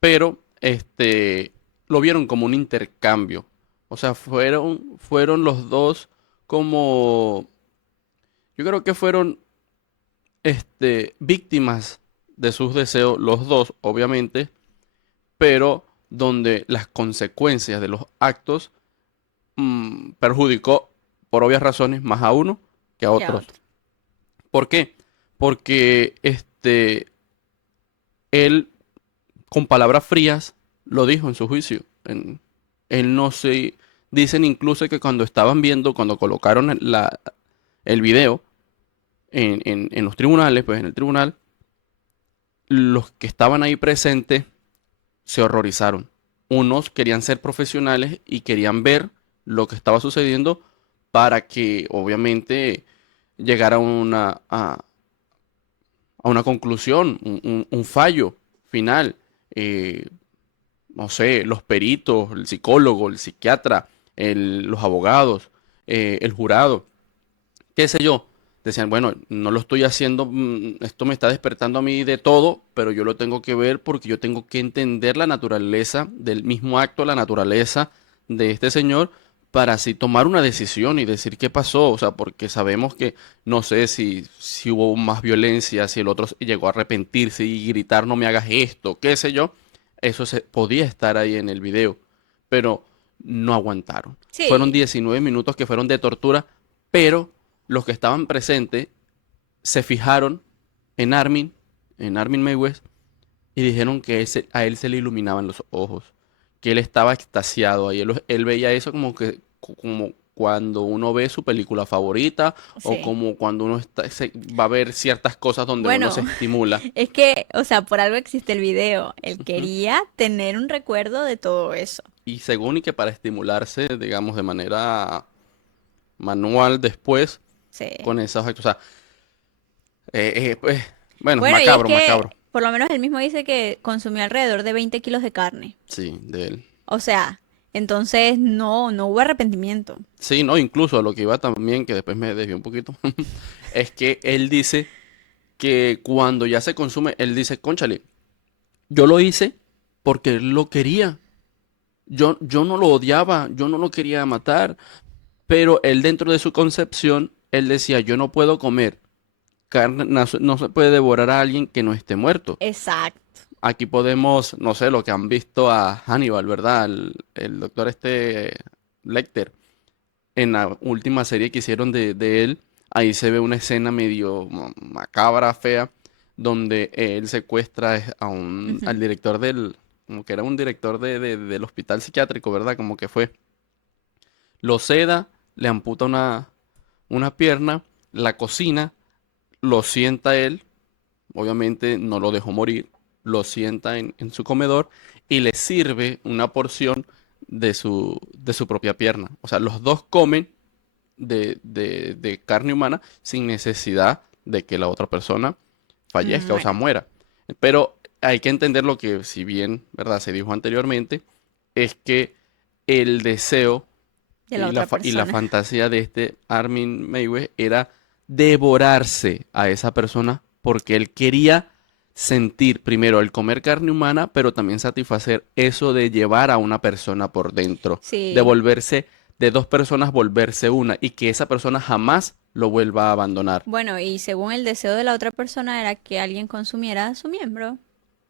pero lo vieron como un intercambio. O sea, fueron los dos como, yo creo que fueron víctimas de sus deseos, los dos, obviamente, pero donde las consecuencias de los actos perjudicó, por obvias razones, más a uno que a Que a otros. otro. ¿Por qué? Porque él, con palabras frías, lo dijo en su juicio. Él no se... Dicen incluso que cuando estaban viendo, cuando colocaron el video en los tribunales, pues en el tribunal, los que estaban ahí presentes se horrorizaron. Unos querían ser profesionales y querían ver lo que estaba sucediendo para que obviamente llegara a una conclusión, un fallo final. Eh, no sé, los peritos, el psicólogo, el psiquiatra, los abogados, el jurado, qué sé yo, decían, bueno, no lo estoy haciendo, esto me está despertando a mí de todo, pero yo lo tengo que ver porque yo tengo que entender la naturaleza del mismo acto, la naturaleza de este señor, para así tomar una decisión y decir qué pasó, o sea, porque sabemos que no sé si hubo más violencia, si el otro llegó a arrepentirse y gritar no me hagas esto, qué sé yo, eso podía estar ahí en el video, pero no aguantaron. Fueron Sí, 19 minutos que fueron de tortura, pero los que estaban presentes se fijaron en Armin, en Armin Meiwes, y dijeron que a él se le iluminaban los ojos, que él estaba extasiado ahí. Él veía eso como que, como, cuando uno ve su película favorita o Sí. como cuando uno va a ver ciertas cosas donde uno se Bueno, estimula. es que, o sea, por algo existe el video. Él Ujú. quería tener un recuerdo de todo eso. Y según y que para estimularse, digamos, de manera manual después Sí. con esos actos. O sea, pues, bueno, Bueno, y es macabro, que, macabro. por lo menos él mismo dice que consumió alrededor de 20 kilos de carne. Sí, de él. O sea, entonces no hubo arrepentimiento. Sí, no, incluso a lo que iba también, que después me desvió un poquito, es que él dice que cuando ya se consume, él dice, cónchale, yo lo hice porque él lo quería. Yo no lo odiaba, yo no lo quería matar, pero él dentro de su concepción, él decía, yo no puedo comer carne, no se puede devorar a alguien que no esté muerto. Exacto. Aquí podemos, no sé, lo que han visto a Hannibal, ¿verdad? El doctor este Lecter, en la última serie que hicieron de él, ahí se ve una escena medio macabra, fea, donde él secuestra al Ujú. director como que era un director del hospital psiquiátrico, ¿verdad? Como que fue, lo seda, le amputa una pierna, la cocina, lo sienta él, obviamente no lo dejó morir, lo sienta en su comedor y le sirve una porción de su propia pierna. O sea, los dos comen de carne humana sin necesidad de que la otra persona fallezca, o sea, Bueno, muera. Pero hay que entender lo que, si bien, ¿verdad? Se dijo anteriormente, es que el deseo de la otra y la persona. fantasía de este Armin Maywe era devorarse a esa persona porque él quería sentir primero el comer carne humana, pero también satisfacer eso de llevar a una persona por dentro, de Sí. volverse, de dos personas volverse una y que esa persona jamás lo vuelva a abandonar. Bueno, y según el deseo de la otra persona era que alguien consumiera su miembro.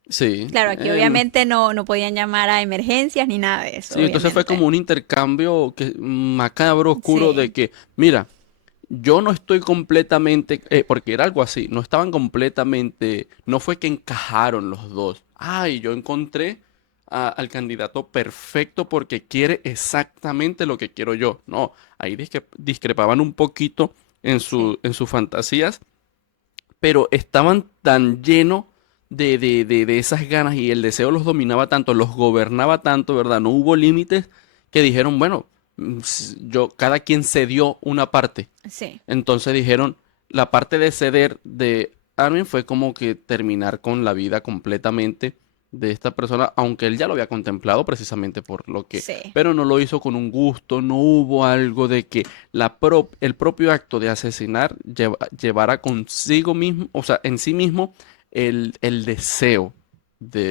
Sí, Claro, aquí obviamente no podían llamar a emergencias ni nada de eso, sí, entonces fue obviamente. como un intercambio macabro, oscuro, de Sí, que, mira, yo no estoy completamente, porque era algo así, no estaban completamente, no fue que encajaron los dos. Ay, yo encontré al candidato perfecto porque quiere exactamente lo que quiero yo. No, ahí discrepaban un poquito sí. en sus fantasías, pero estaban tan llenos de esas ganas y el deseo los dominaba tanto, los gobernaba tanto, ¿verdad? No hubo límites que dijeron, bueno, cada quien cedió una parte. Sí, Entonces dijeron, la parte de ceder de Armin fue como que terminar con la vida completamente de esta persona, aunque él ya lo había contemplado precisamente por lo que, sí. pero no lo hizo con un gusto, no hubo algo de que el propio acto de asesinar llevara consigo mismo, o sea, en sí mismo el deseo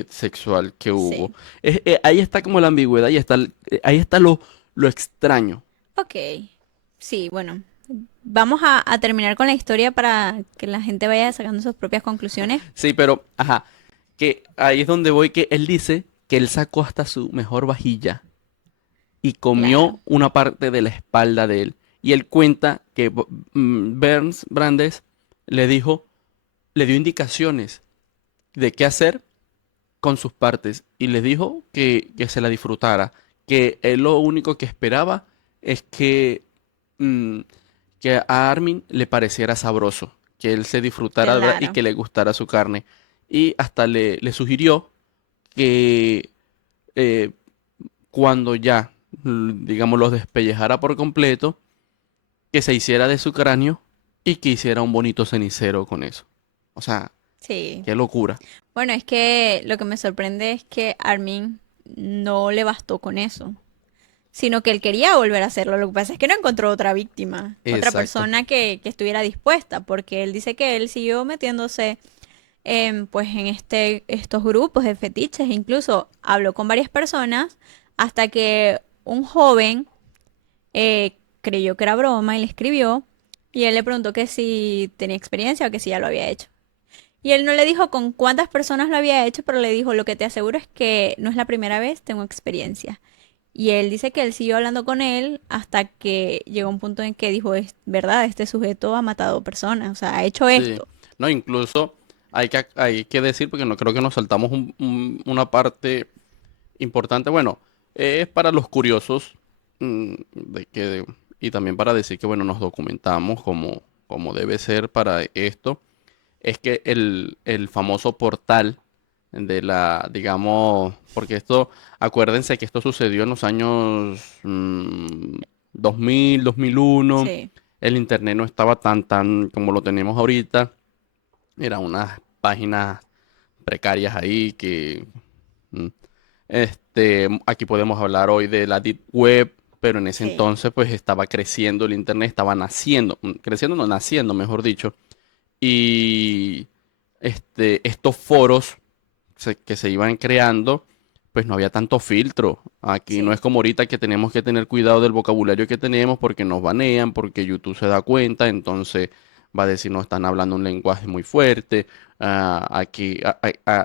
sexual que hubo. Sí. Ahí está como la ambigüedad, ahí está lo extraño. Ok. Sí, bueno. Vamos a terminar con la historia para que la gente vaya sacando sus propias conclusiones. Sí, pero, ajá, que ahí es donde voy, que él dice que él sacó hasta su mejor vajilla y Claro, comió una parte de la espalda de él. Y él cuenta que Burns Brandes le dijo, le dio indicaciones de qué hacer con sus partes y le dijo que se la disfrutara, que él lo único que esperaba es mm, que a Armin le pareciera sabroso, que él se disfrutara, ¿verdad? Y claro. que le gustara su carne. Y hasta le sugirió que eh, cuando ya, digamos, los despellejara por completo, que se hiciera de su cráneo y que hiciera un bonito cenicero con eso. O sea, Sí. qué locura. Bueno, es que lo que me sorprende es que Armin no le bastó con eso, sino que él quería volver a hacerlo. Lo que pasa es que no encontró otra víctima, otra Exacto. persona que estuviera dispuesta, porque él dice que él siguió metiéndose pues en estos grupos de fetiches, incluso habló con varias personas hasta que un joven creyó que era broma y le escribió y él le preguntó que si tenía experiencia o que si ya lo había hecho. Y él no le dijo con cuántas personas lo había hecho, pero le dijo, lo que te aseguro es que no es la primera vez, tengo experiencia. Y él dice que él siguió hablando con él hasta que llegó un punto en que dijo, es verdad, este sujeto ha matado personas, o sea, ha hecho Sí. esto. No, incluso hay que decir, porque no creo que nos saltamos una parte importante. Bueno, es para los curiosos de que y también para decir que, bueno, nos documentamos como debe ser para esto, es que el famoso portal de la, digamos, porque esto, acuérdense que esto sucedió en los años 2000, 2001, Sí, el internet no estaba tan como lo tenemos ahorita, eran unas páginas precarias ahí que mm, aquí podemos hablar hoy de la Deep Web, pero en ese sí, entonces pues estaba creciendo el internet, estaba naciendo, creciendo no naciendo, mejor dicho, y estos foros que se iban creando, pues no había tanto filtro. Aquí no es sí. como ahorita que tenemos que tener cuidado del vocabulario que tenemos porque nos banean, porque YouTube se da cuenta, entonces va a decir no están hablando un lenguaje muy fuerte. Aquí,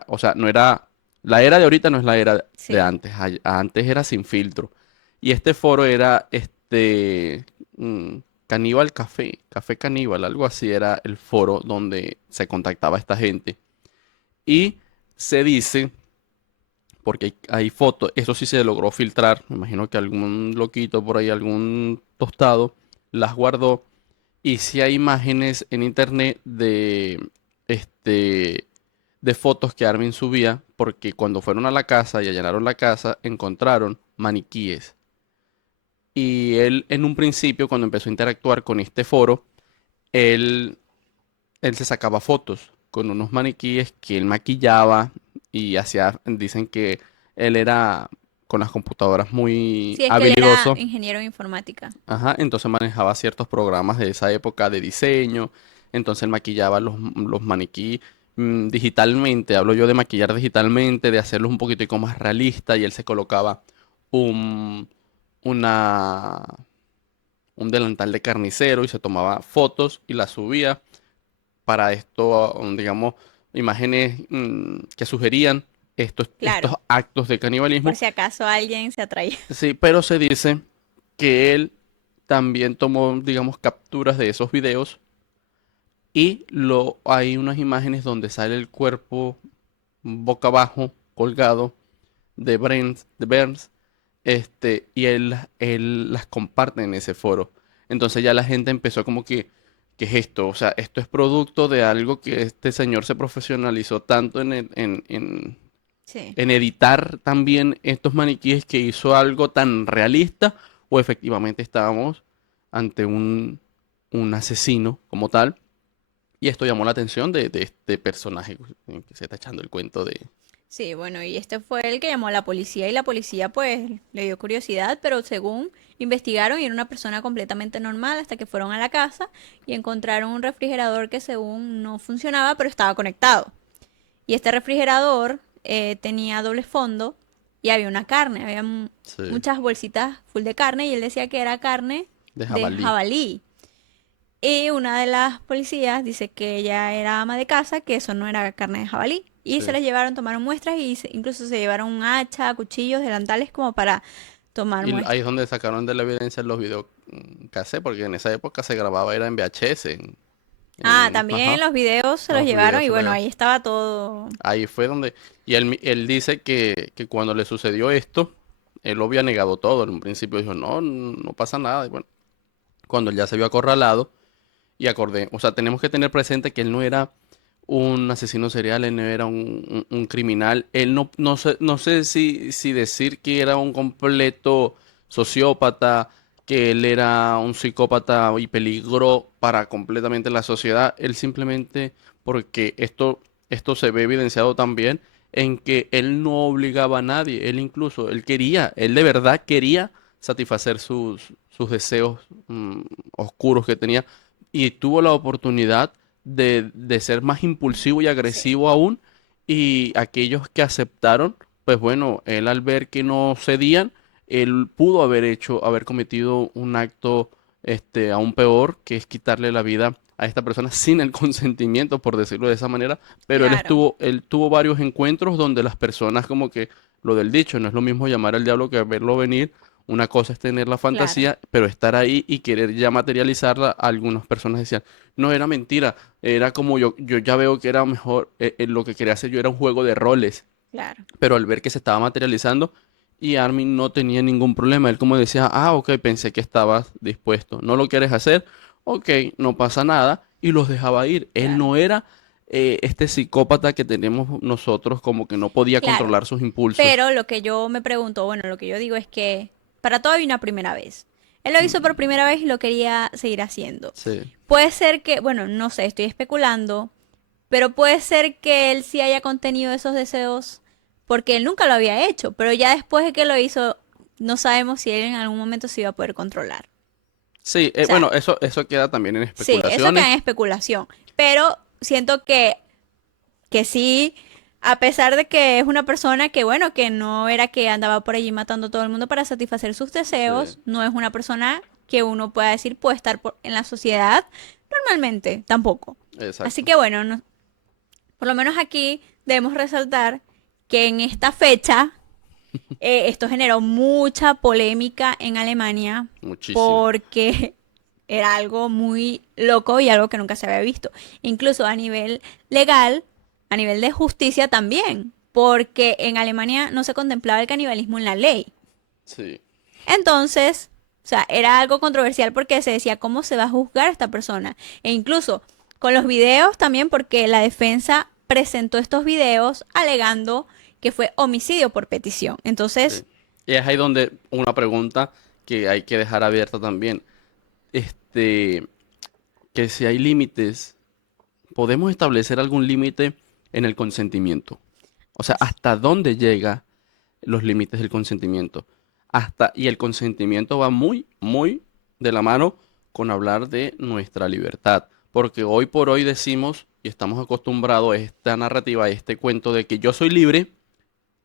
o sea, no era, la era de ahorita no es la era de Sí, antes. Antes era sin filtro. Y este foro era Caníbal Café, Café Caníbal, algo así era el foro donde se contactaba a esta gente. Y se dice, porque hay fotos, eso sí se logró filtrar, me imagino que algún loquito por ahí, algún tostado, las guardó. Y sí hay imágenes en internet este, de fotos que Armin subía, porque cuando fueron a la casa y allanaron la casa, encontraron maniquíes. Y él en un principio, cuando empezó a interactuar con este foro, él él se sacaba fotos con unos maniquíes que él maquillaba y hacía, dicen que él era con las computadoras muy sí, es que él era habilidoso, ingeniero en informática. ajá, entonces manejaba ciertos programas de esa época de diseño, entonces él maquillaba los maniquí digitalmente, hablo yo de maquillar digitalmente, de hacerlos un poquitico más realista y él se colocaba un, una, un delantal de carnicero y se tomaba fotos y las subía para esto, digamos, imágenes que sugerían estos Claro, actos de por canibalismo. si acaso alguien se atraía. Sí, pero se dice que él también tomó, digamos, capturas de esos videos y hay unas imágenes donde sale el cuerpo boca abajo, colgado, de Burns, y él las comparte en ese foro. Entonces ya la gente empezó como que, ¿qué es esto? O sea, esto es producto de algo que este señor se profesionalizó tanto Sí. en editar también estos maniquíes que hizo algo tan realista, o efectivamente estábamos ante un asesino como tal. Y esto llamó la atención de este personaje que se está echando el cuento de... Sí, bueno, y este fue el que llamó a la policía y la policía pues le dio curiosidad, pero según investigaron y era una persona completamente normal hasta que fueron a la casa y encontraron un refrigerador que según no funcionaba, pero estaba conectado. Y este refrigerador tenía doble fondo y había una carne, había Sí, muchas bolsitas full de carne y él decía que era carne de de jabalí. jabalí. Y una de las policías dice que ella era ama de casa, que eso no era carne de jabalí. Y se Sí. les llevaron, tomaron muestras y incluso se llevaron un hacha, cuchillos, delantales como para tomar Y ahí muestras. es donde sacaron de la evidencia los videos cassettes, porque en esa época se grababa era en VHS, Ah, ajá, también los videos se los los llevaron videos y se bueno, le- ahí estaba todo. ahí fue donde, y él dice que cuando le sucedió esto, él lo había negado todo, en un principio dijo, no, no pasa nada, y bueno, cuando él ya se vio acorralado, y acordé, o sea, tenemos que tener presente que él no era un asesino serial, él no era un criminal, él no sé si decir que era un completo sociópata, que él era un psicópata y peligró para completamente la sociedad, él simplemente, porque esto se ve evidenciado también en que él no obligaba a nadie, él incluso, él de verdad quería satisfacer sus deseos oscuros que tenía y tuvo la oportunidad de ser más impulsivo y Sí, agresivo aún. Y aquellos que aceptaron, pues bueno, él al ver que no cedían, él pudo haber cometido un acto aún peor, que es quitarle la vida a esta persona sin el consentimiento, por decirlo de esa manera. Pero claro, él tuvo varios encuentros donde las personas como que, lo del dicho, no es lo mismo llamar al diablo que verlo venir. Una cosa es tener la claro, fantasía, pero estar ahí y querer ya materializarla, algunas personas decían, no era mentira, era como yo ya veo que era mejor, lo que quería hacer yo era un juego de roles, claro. pero al ver que se estaba materializando Y Armin no tenía ningún problema. Él como decía, ah, ok, pensé que estabas dispuesto. ¿No lo quieres hacer? Ok, no pasa nada. Y los dejaba ir. Él Claro. no era este psicópata que tenemos nosotros, como que no podía Claro. controlar sus impulsos. Pero lo que yo me pregunto, bueno, lo que yo digo es que para todo hay una primera vez. Él lo hizo por Mm, primera vez y lo quería seguir haciendo. sí, Puede ser que, bueno, no sé, estoy especulando, pero puede ser que él sí haya contenido esos deseos porque él nunca lo había hecho, pero ya después de que lo hizo, no sabemos si él en algún momento se iba a poder controlar. sí, O sea, bueno, eso queda también en sí, eso queda especulaciones. en especulación, pero siento que sí, a pesar de que es una persona que, bueno, que no era que andaba por allí matando a todo el mundo para satisfacer sus Sí, deseos, no es una persona que uno pueda decir puede estar en la sociedad normalmente, tampoco. Así exacto. que bueno, por lo menos aquí debemos resaltar que en esta fecha esto generó mucha polémica en Alemania Muchísimo. porque era algo muy loco y algo que nunca se había visto. Incluso a nivel legal, a nivel de justicia también, porque en Alemania no se contemplaba el canibalismo en la ley. Sí, Entonces, o sea, era algo controversial porque se decía cómo se va a juzgar a esta persona. E incluso con los videos también porque la defensa presentó estos videos alegando que fue homicidio por petición. sí. Entonces, Y es ahí donde una pregunta que hay que dejar abierta también. Este, que si hay límites, ¿podemos establecer algún límite en el consentimiento? O sea, ¿hasta dónde llega los límites del consentimiento? Y el consentimiento va muy, muy de la mano con hablar de nuestra libertad. Porque hoy por hoy decimos, y estamos acostumbrados a esta narrativa, a este cuento de que yo soy libre,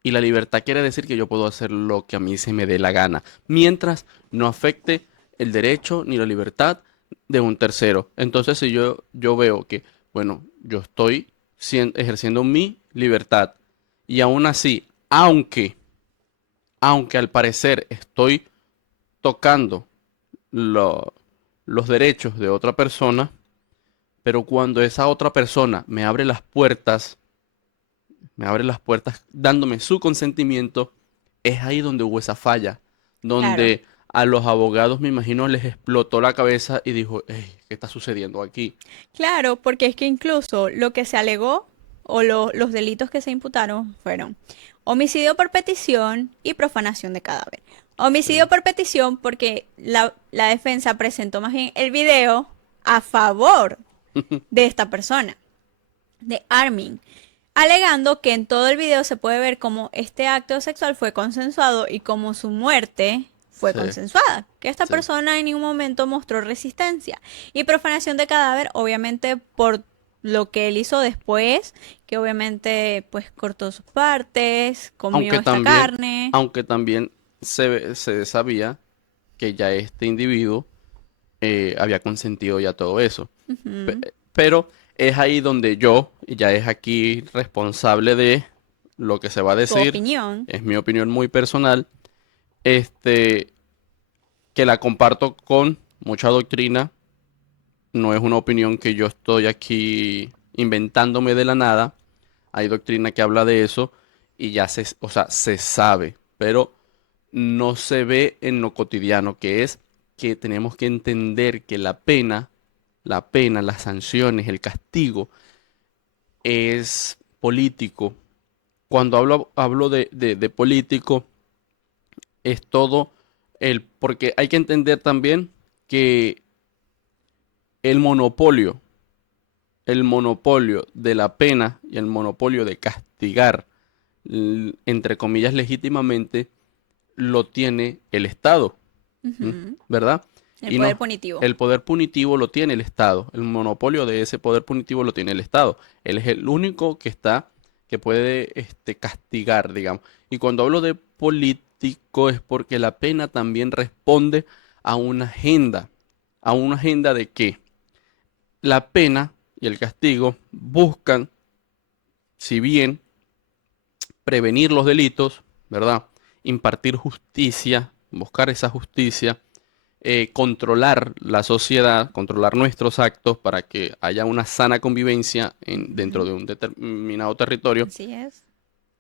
y la libertad quiere decir que yo puedo hacer lo que a mí se me dé la gana, mientras no afecte el derecho ni la libertad de un tercero. Entonces, si yo veo que, bueno, yo estoy ejerciendo mi libertad y aún así, aunque al parecer estoy tocando lo- los derechos de otra persona, pero cuando esa otra persona me abre las puertas dándome su consentimiento, es ahí donde hubo esa falla, claro. donde a los abogados me imagino les explotó la cabeza y dijo, "Ey, ¿qué está sucediendo aquí?" Claro, porque es que incluso lo que se alegó o los delitos que se imputaron fueron homicidio por petición y profanación de cadáver. Homicidio Sí, por petición porque la defensa presentó más bien el video a favor de esta persona, de Armin, alegando que en todo el video se puede ver cómo este acto sexual fue consensuado y cómo su muerte fue sí, consensuada, que esta sí. persona en ningún momento mostró resistencia. Y profanación de cadáver, obviamente por lo que él hizo después, que obviamente pues cortó sus partes, comió Aunque esta también, carne. aunque también se sabía que ya este individuo había consentido ya todo eso. Pe- Ujú. Pero es ahí donde yo, y ya es aquí responsable de lo que se va a Tu decir, opinión. es mi opinión muy personal, este, que la comparto con mucha doctrina, no es una opinión que yo estoy aquí inventándome de la nada, hay doctrina que habla de eso y ya o sea, se sabe, pero no se ve en lo cotidiano, que es que tenemos que entender que la pena, las sanciones, el castigo es político. Cuando hablo de político, es todo porque hay que entender también que el monopolio, el monopolio de la pena y el monopolio de castigar, entre comillas, legítimamente, lo tiene el Estado. ¿M? Ujú. ¿Verdad? El Y poder no, punitivo. el poder punitivo lo tiene el Estado, el monopolio de ese poder punitivo lo tiene el Estado. Él es el único que puede castigar, digamos. Y cuando hablo de político es porque la pena también responde a una agenda de que la pena y el castigo buscan, si bien prevenir los delitos, ¿verdad? Impartir justicia, buscar esa justicia, controlar la sociedad, controlar nuestros actos para que haya una sana convivencia dentro Ujú. de un determinado territorio. Así es.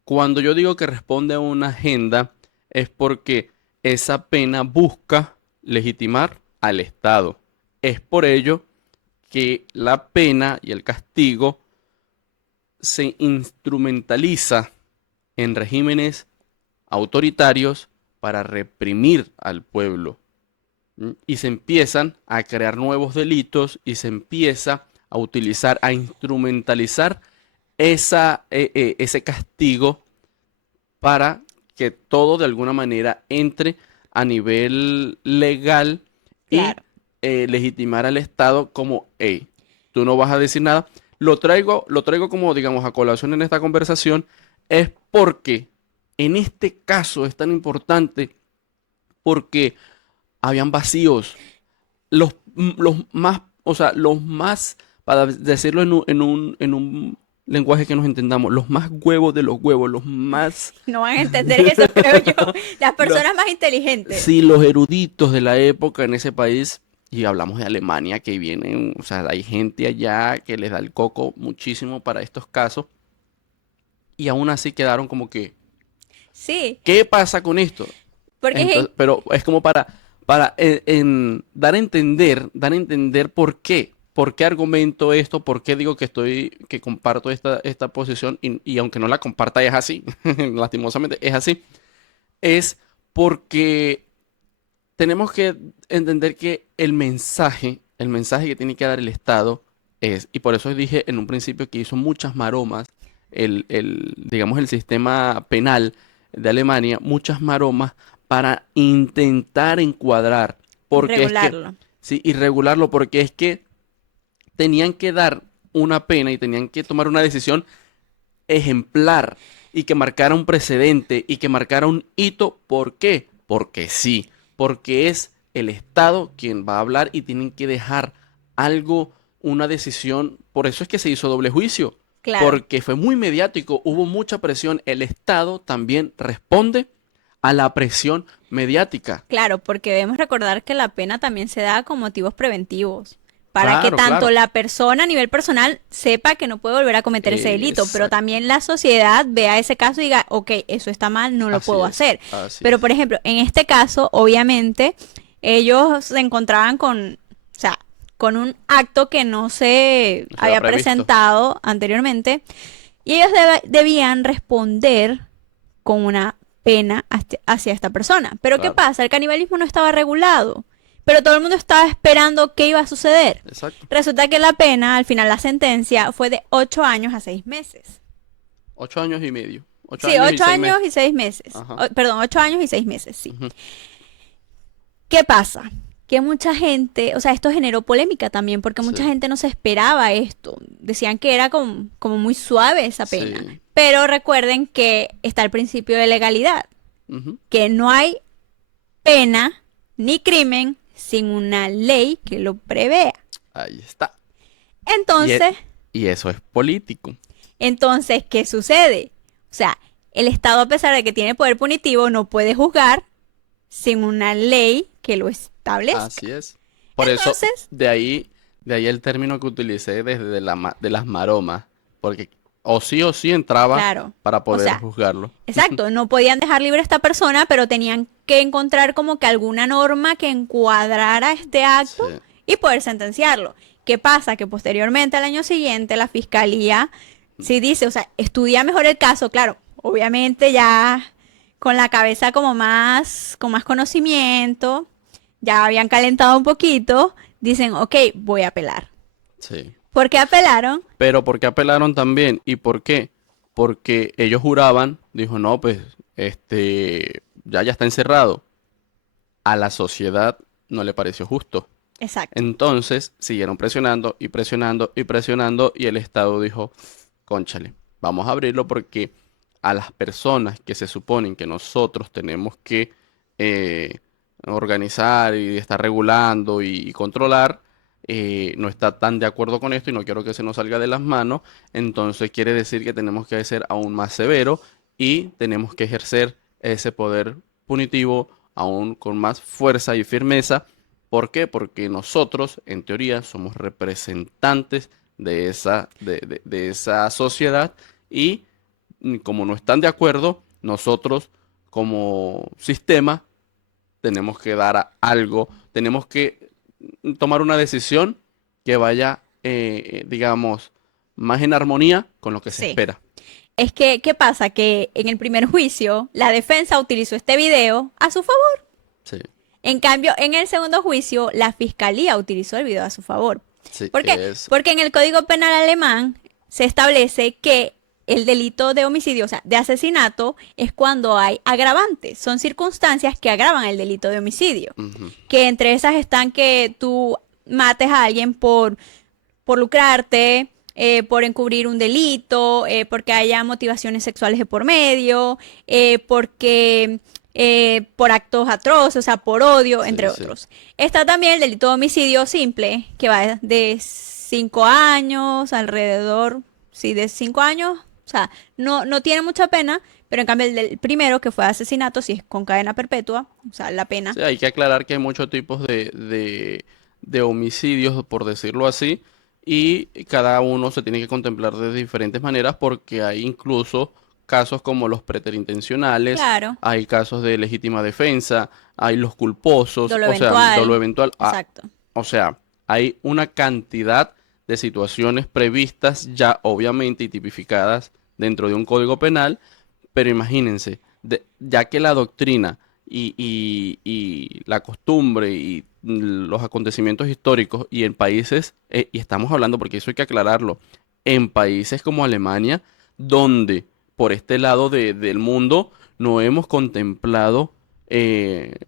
Cuando yo digo que responde a una agenda, es porque esa pena busca legitimar al Estado. Es por ello que la pena y el castigo se instrumentaliza en regímenes autoritarios para reprimir al pueblo. Y se empiezan a crear nuevos delitos y se empieza a utilizar, a instrumentalizar ese castigo para que todo de alguna manera entre a nivel legal y Claro. legitimar al Estado como, hey, tú no vas a decir nada. Lo traigo como, digamos, a colación en esta conversación, es porque en este caso es tan importante porque habían vacíos. Los más, o sea, los más, para decirlo en un lenguaje que nos entendamos, los más huevos de los huevos, los más, No van a entender eso, creo yo. Las los, personas más inteligentes. sí, los eruditos de la época en ese país, y hablamos de Alemania, que vienen, o sea, hay gente allá que les da el coco muchísimo para estos casos, y aún así quedaron como que, Sí, ¿qué pasa con esto? porque Entonces, pero es como para dar a entender por qué argumento esto, por qué digo que comparto esta posición, y aunque no la comparta es así, lastimosamente es así, es porque tenemos que entender que el mensaje que tiene que dar el Estado es, y por eso dije en un principio que hizo muchas maromas, digamos, el sistema penal de Alemania, muchas maromas para intentar encuadrar, porque es que, regularlo. sí, y regularlo, porque es que tenían que dar una pena y tenían que tomar una decisión ejemplar y que marcara un precedente y que marcara un hito. ¿Por qué? Porque sí, porque es el Estado quien va a hablar y tienen que dejar algo, una decisión. Por eso es que se hizo doble juicio, Claro, porque fue muy mediático, hubo mucha presión. El Estado también responde a la presión mediática. claro, porque debemos recordar que la pena también se da con motivos preventivos. Para que Claro, tanto claro. la persona a nivel personal sepa que no puede volver a cometer ese delito, pero Exacto. también la sociedad vea ese caso y diga, ok, eso está mal, no lo Así puedo es, hacer. así Pero, es. por ejemplo, en este caso, obviamente, ellos se encontraban con, o sea, con un acto que no se No estaba había previsto. presentado anteriormente y ellos debían responder con una pena hacia esta persona. Pero ¿qué Claro, pasa? El canibalismo no estaba regulado, pero todo el mundo estaba esperando qué iba a suceder. exacto. Resulta que la pena, al final la sentencia, fue de 8 años a 6 meses. 8 años y medio. Ocho Sí, años y 8 seis años meses. y 6 meses. Ajá. Perdón, 8 años y 6 meses, sí. Ujú. ¿Qué pasa? Que mucha gente, o sea, esto generó polémica también, porque Sí, mucha gente no se esperaba esto. Decían que era como muy suave esa pena. sí. Pero recuerden que está el principio de legalidad, Ujú. que no hay pena ni crimen sin una ley que lo prevea. Ahí está. Y, e- Entonces, y eso es político. ¿qué sucede? O sea, el Estado, a pesar de que tiene poder punitivo, no puede juzgar sin una ley que lo establezca. Así es. Por eso, Entonces, de ahí el término que utilicé desde de las maromas. Porque o sí entraba claro, para o poder sea, juzgarlo. exacto, no podían dejar libre a esta persona, pero tenían que encontrar como que alguna norma que encuadrara este acto Sí. y poder sentenciarlo. ¿Qué pasa? Que posteriormente, al año siguiente, la fiscalía sí dice, o sea, estudia mejor el caso, claro, obviamente ya con la cabeza como más, con más conocimiento, ya habían calentado un poquito, dicen, ok, voy a apelar. Sí. ¿Por qué apelaron? Pero ¿por qué apelaron también? ¿Y por qué? Porque ellos juraban, dijo, no, pues, ya está encerrado. A la sociedad no le pareció justo. Exacto, Entonces siguieron presionando y presionando y presionando y el Estado dijo, cónchale, vamos a abrirlo porque a las personas que se suponen que nosotros tenemos que eh, organizar y estar regulando y controlar, no está tan de acuerdo con esto y no quiero que se nos salga de las manos, entonces quiere decir que tenemos que ser aún más severo y tenemos que ejercer ese poder punitivo aún con más fuerza y firmeza. ¿Por qué? Porque nosotros, en teoría, somos representantes de esa sociedad y como no están de acuerdo, nosotros como sistema tenemos que dar algo, tenemos que tomar una decisión que vaya, digamos, más en armonía con lo que se Sí. espera. Es que, ¿qué pasa? Que en el primer juicio, la defensa utilizó este video a su favor. Sí, En cambio, en el segundo juicio, la fiscalía utilizó el video a su favor. sí, ¿Por qué? Porque en el Código Penal alemán se establece que el delito de homicidio, o sea, de asesinato, es cuando hay agravantes. Son circunstancias que agravan el delito de homicidio. ujú, Que entre esas están que tú mates a alguien por lucrarte, por encubrir un delito, porque haya motivaciones sexuales de por medio, porque por actos atroces, o sea, por odio, sí, entre sí. otros. Está también el delito de homicidio simple, que va de 5 años, alrededor, sí, de 5 años. O sea, no tiene mucha pena, pero en cambio el del primero, que fue asesinato, sí es con cadena perpetua, o sea, la pena. Sí, hay que aclarar que hay muchos tipos de homicidios, por decirlo así, y cada uno se tiene que contemplar de diferentes maneras porque hay incluso casos como los preterintencionales, Claro, hay casos de legítima defensa, hay los culposos, dolo o sea, dolo eventual, eventual, exacto. o sea, hay una cantidad de situaciones previstas ya obviamente y tipificadas dentro de un código penal, pero imagínense, ya que la doctrina y la costumbre y los acontecimientos históricos y en países, y estamos hablando porque eso hay que aclararlo, en países como Alemania, donde por este lado del mundo no hemos contemplado,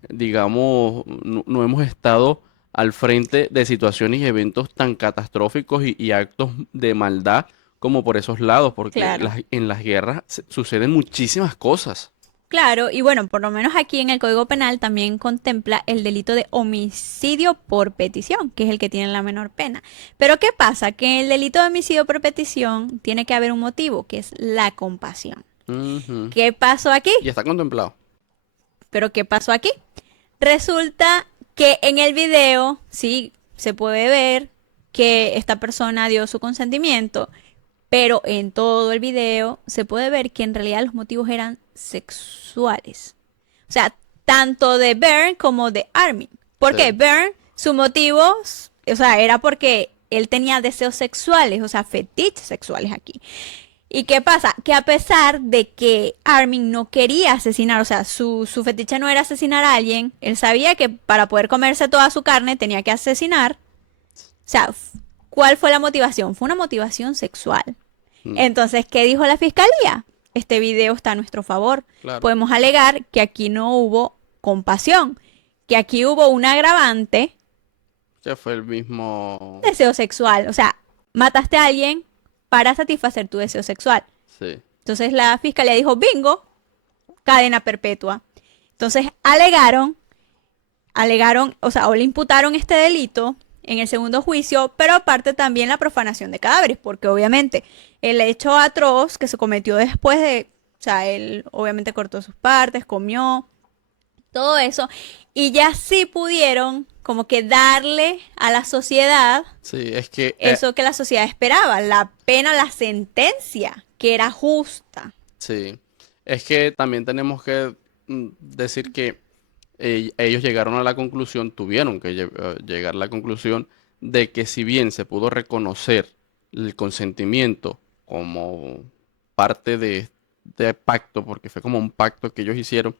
digamos, no hemos estado al frente de situaciones y eventos tan catastróficos y actos de maldad como por esos lados, porque Claro. en las guerras suceden muchísimas cosas. Claro, y bueno, por lo menos aquí en el Código Penal también contempla el delito de homicidio por petición, que es el que tiene la menor pena. Pero ¿qué pasa? Que el delito de homicidio por petición tiene que haber un motivo, que es la compasión. Ujú. ¿Qué pasó aquí? Y está contemplado. ¿Pero qué pasó aquí? Resulta que en el video, sí, se puede ver que esta persona dio su consentimiento, pero en todo el video se puede ver que en realidad los motivos eran sexuales. O sea, tanto de Bern como de Armin. ¿Por qué? Sí, Bern, su motivo, o sea, era porque él tenía deseos sexuales, o sea, fetiches sexuales aquí. ¿Y qué pasa? Que a pesar de que Armin no quería asesinar, o sea, su fetiche no era asesinar a alguien, él sabía que para poder comerse toda su carne tenía que asesinar. O sea, ¿cuál fue la motivación? Fue una motivación sexual. mm, Entonces, ¿qué dijo la fiscalía? Este video está a nuestro favor. claro. Podemos alegar que aquí no hubo compasión, que aquí hubo un agravante, Que fue el mismo. deseo sexual. O sea, mataste a alguien para satisfacer tu deseo sexual. Sí, Entonces la fiscalía dijo, bingo, cadena perpetua. Entonces alegaron, o sea, o le imputaron este delito en el segundo juicio, pero aparte también la profanación de cadáveres, porque obviamente el hecho atroz que se cometió después de, o sea, él obviamente cortó sus partes, comió, todo eso, y ya sí pudieron como que darle a la sociedad sí, es que eso que la sociedad esperaba, la pena, la sentencia, que era justa. sí, es que también tenemos que decir que ellos llegaron a la conclusión, tuvieron que llegar a la conclusión de que si bien se pudo reconocer el consentimiento como parte de pacto, porque fue como un pacto que ellos hicieron,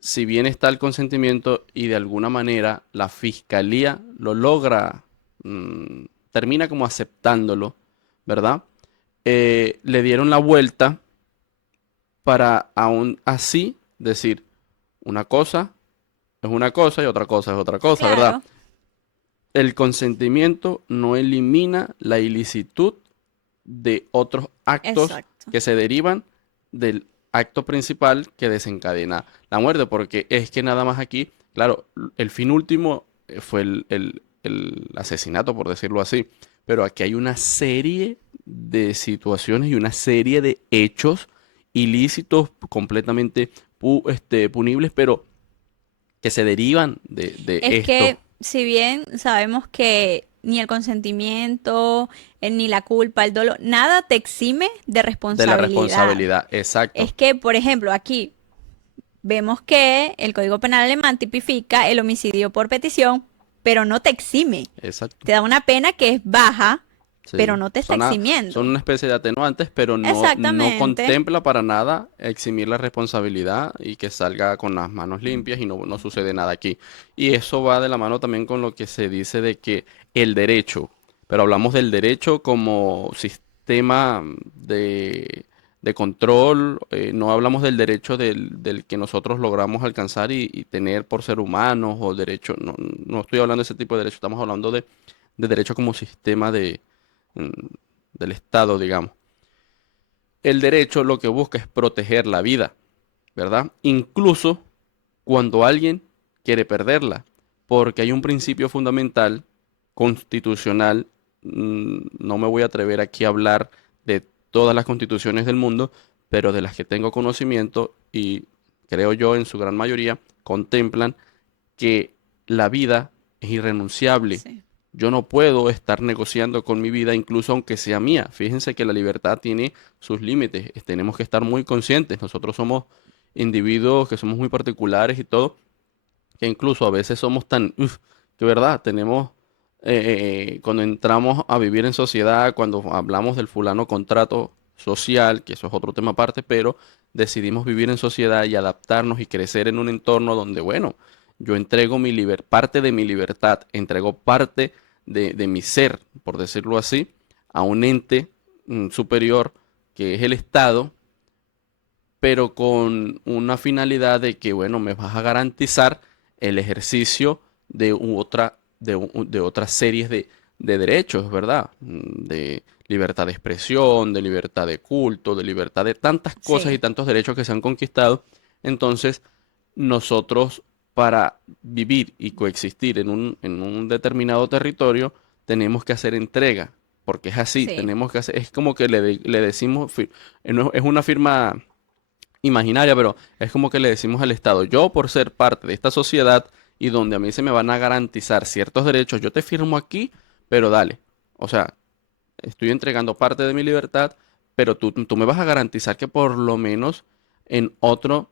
si bien está el consentimiento y de alguna manera la fiscalía lo logra, termina como aceptándolo, ¿verdad? Le dieron la vuelta para aún así decir una cosa es una cosa y otra cosa es otra cosa, ¿verdad? Claro, El consentimiento no elimina la ilicitud de otros actos exacto. que se derivan del acto principal que desencadena la muerte, porque es que nada más aquí, claro, el fin último fue el asesinato, por decirlo así, pero aquí hay una serie de situaciones y una serie de hechos ilícitos completamente punibles, pero que se derivan de Es esto, que si bien sabemos que ni el consentimiento, ni la culpa, el dolor, nada te exime de de la responsabilidad. responsabilidad, Es exacto. que, por ejemplo, aquí vemos que el Código Penal alemán tipifica el homicidio por petición, pero no te exime. Exacto. Te da una pena que es baja, pero Sí. no te está Son eximiendo. una especie de atenuantes, pero no Exactamente. contempla para nada eximir la responsabilidad y que salga con las manos limpias y no sucede nada aquí. Y eso va de la mano también con lo que se dice de que el derecho, pero hablamos del derecho como sistema de control, no hablamos del derecho del que nosotros logramos alcanzar y tener por ser humanos o derecho, no estoy hablando de ese tipo de derecho, estamos hablando de derecho como sistema mm, del Estado, digamos. El derecho lo que busca es proteger la vida, ¿verdad? Incluso cuando alguien quiere perderla, porque hay un principio fundamental constitucional, no me voy a atrever aquí a hablar de todas las constituciones del mundo, pero de las que tengo conocimiento y creo yo en su gran mayoría contemplan que la vida es irrenunciable. Sí. Yo no puedo estar negociando con mi vida, incluso aunque sea mía. Fíjense que la libertad tiene sus límites. Tenemos que estar muy conscientes. Nosotros somos individuos que somos muy particulares y todo, que incluso a veces somos tan, que verdad, tenemos, cuando entramos a vivir en sociedad, cuando hablamos del fulano contrato social, que eso es otro tema aparte, pero decidimos vivir en sociedad y adaptarnos y crecer en un entorno donde, bueno, yo entrego parte de mi libertad, entrego parte de mi ser, por decirlo así, a un ente superior que es el Estado, pero con una finalidad de que, bueno, me vas a garantizar el ejercicio de otras series de derechos, ¿verdad? De libertad de expresión, de libertad de culto, de libertad de tantas cosas y Sí. tantos derechos que se han conquistado. Entonces, nosotros para vivir y coexistir en un determinado territorio, tenemos que hacer entrega, porque es así, Sí. tenemos que hacer, es como que le decimos, es una firma imaginaria, pero es como que le decimos al Estado, yo por ser parte de esta sociedad y donde a mí se me van a garantizar ciertos derechos, yo te firmo aquí, pero dale. O sea, estoy entregando parte de mi libertad, pero tú me vas a garantizar que por lo menos en otro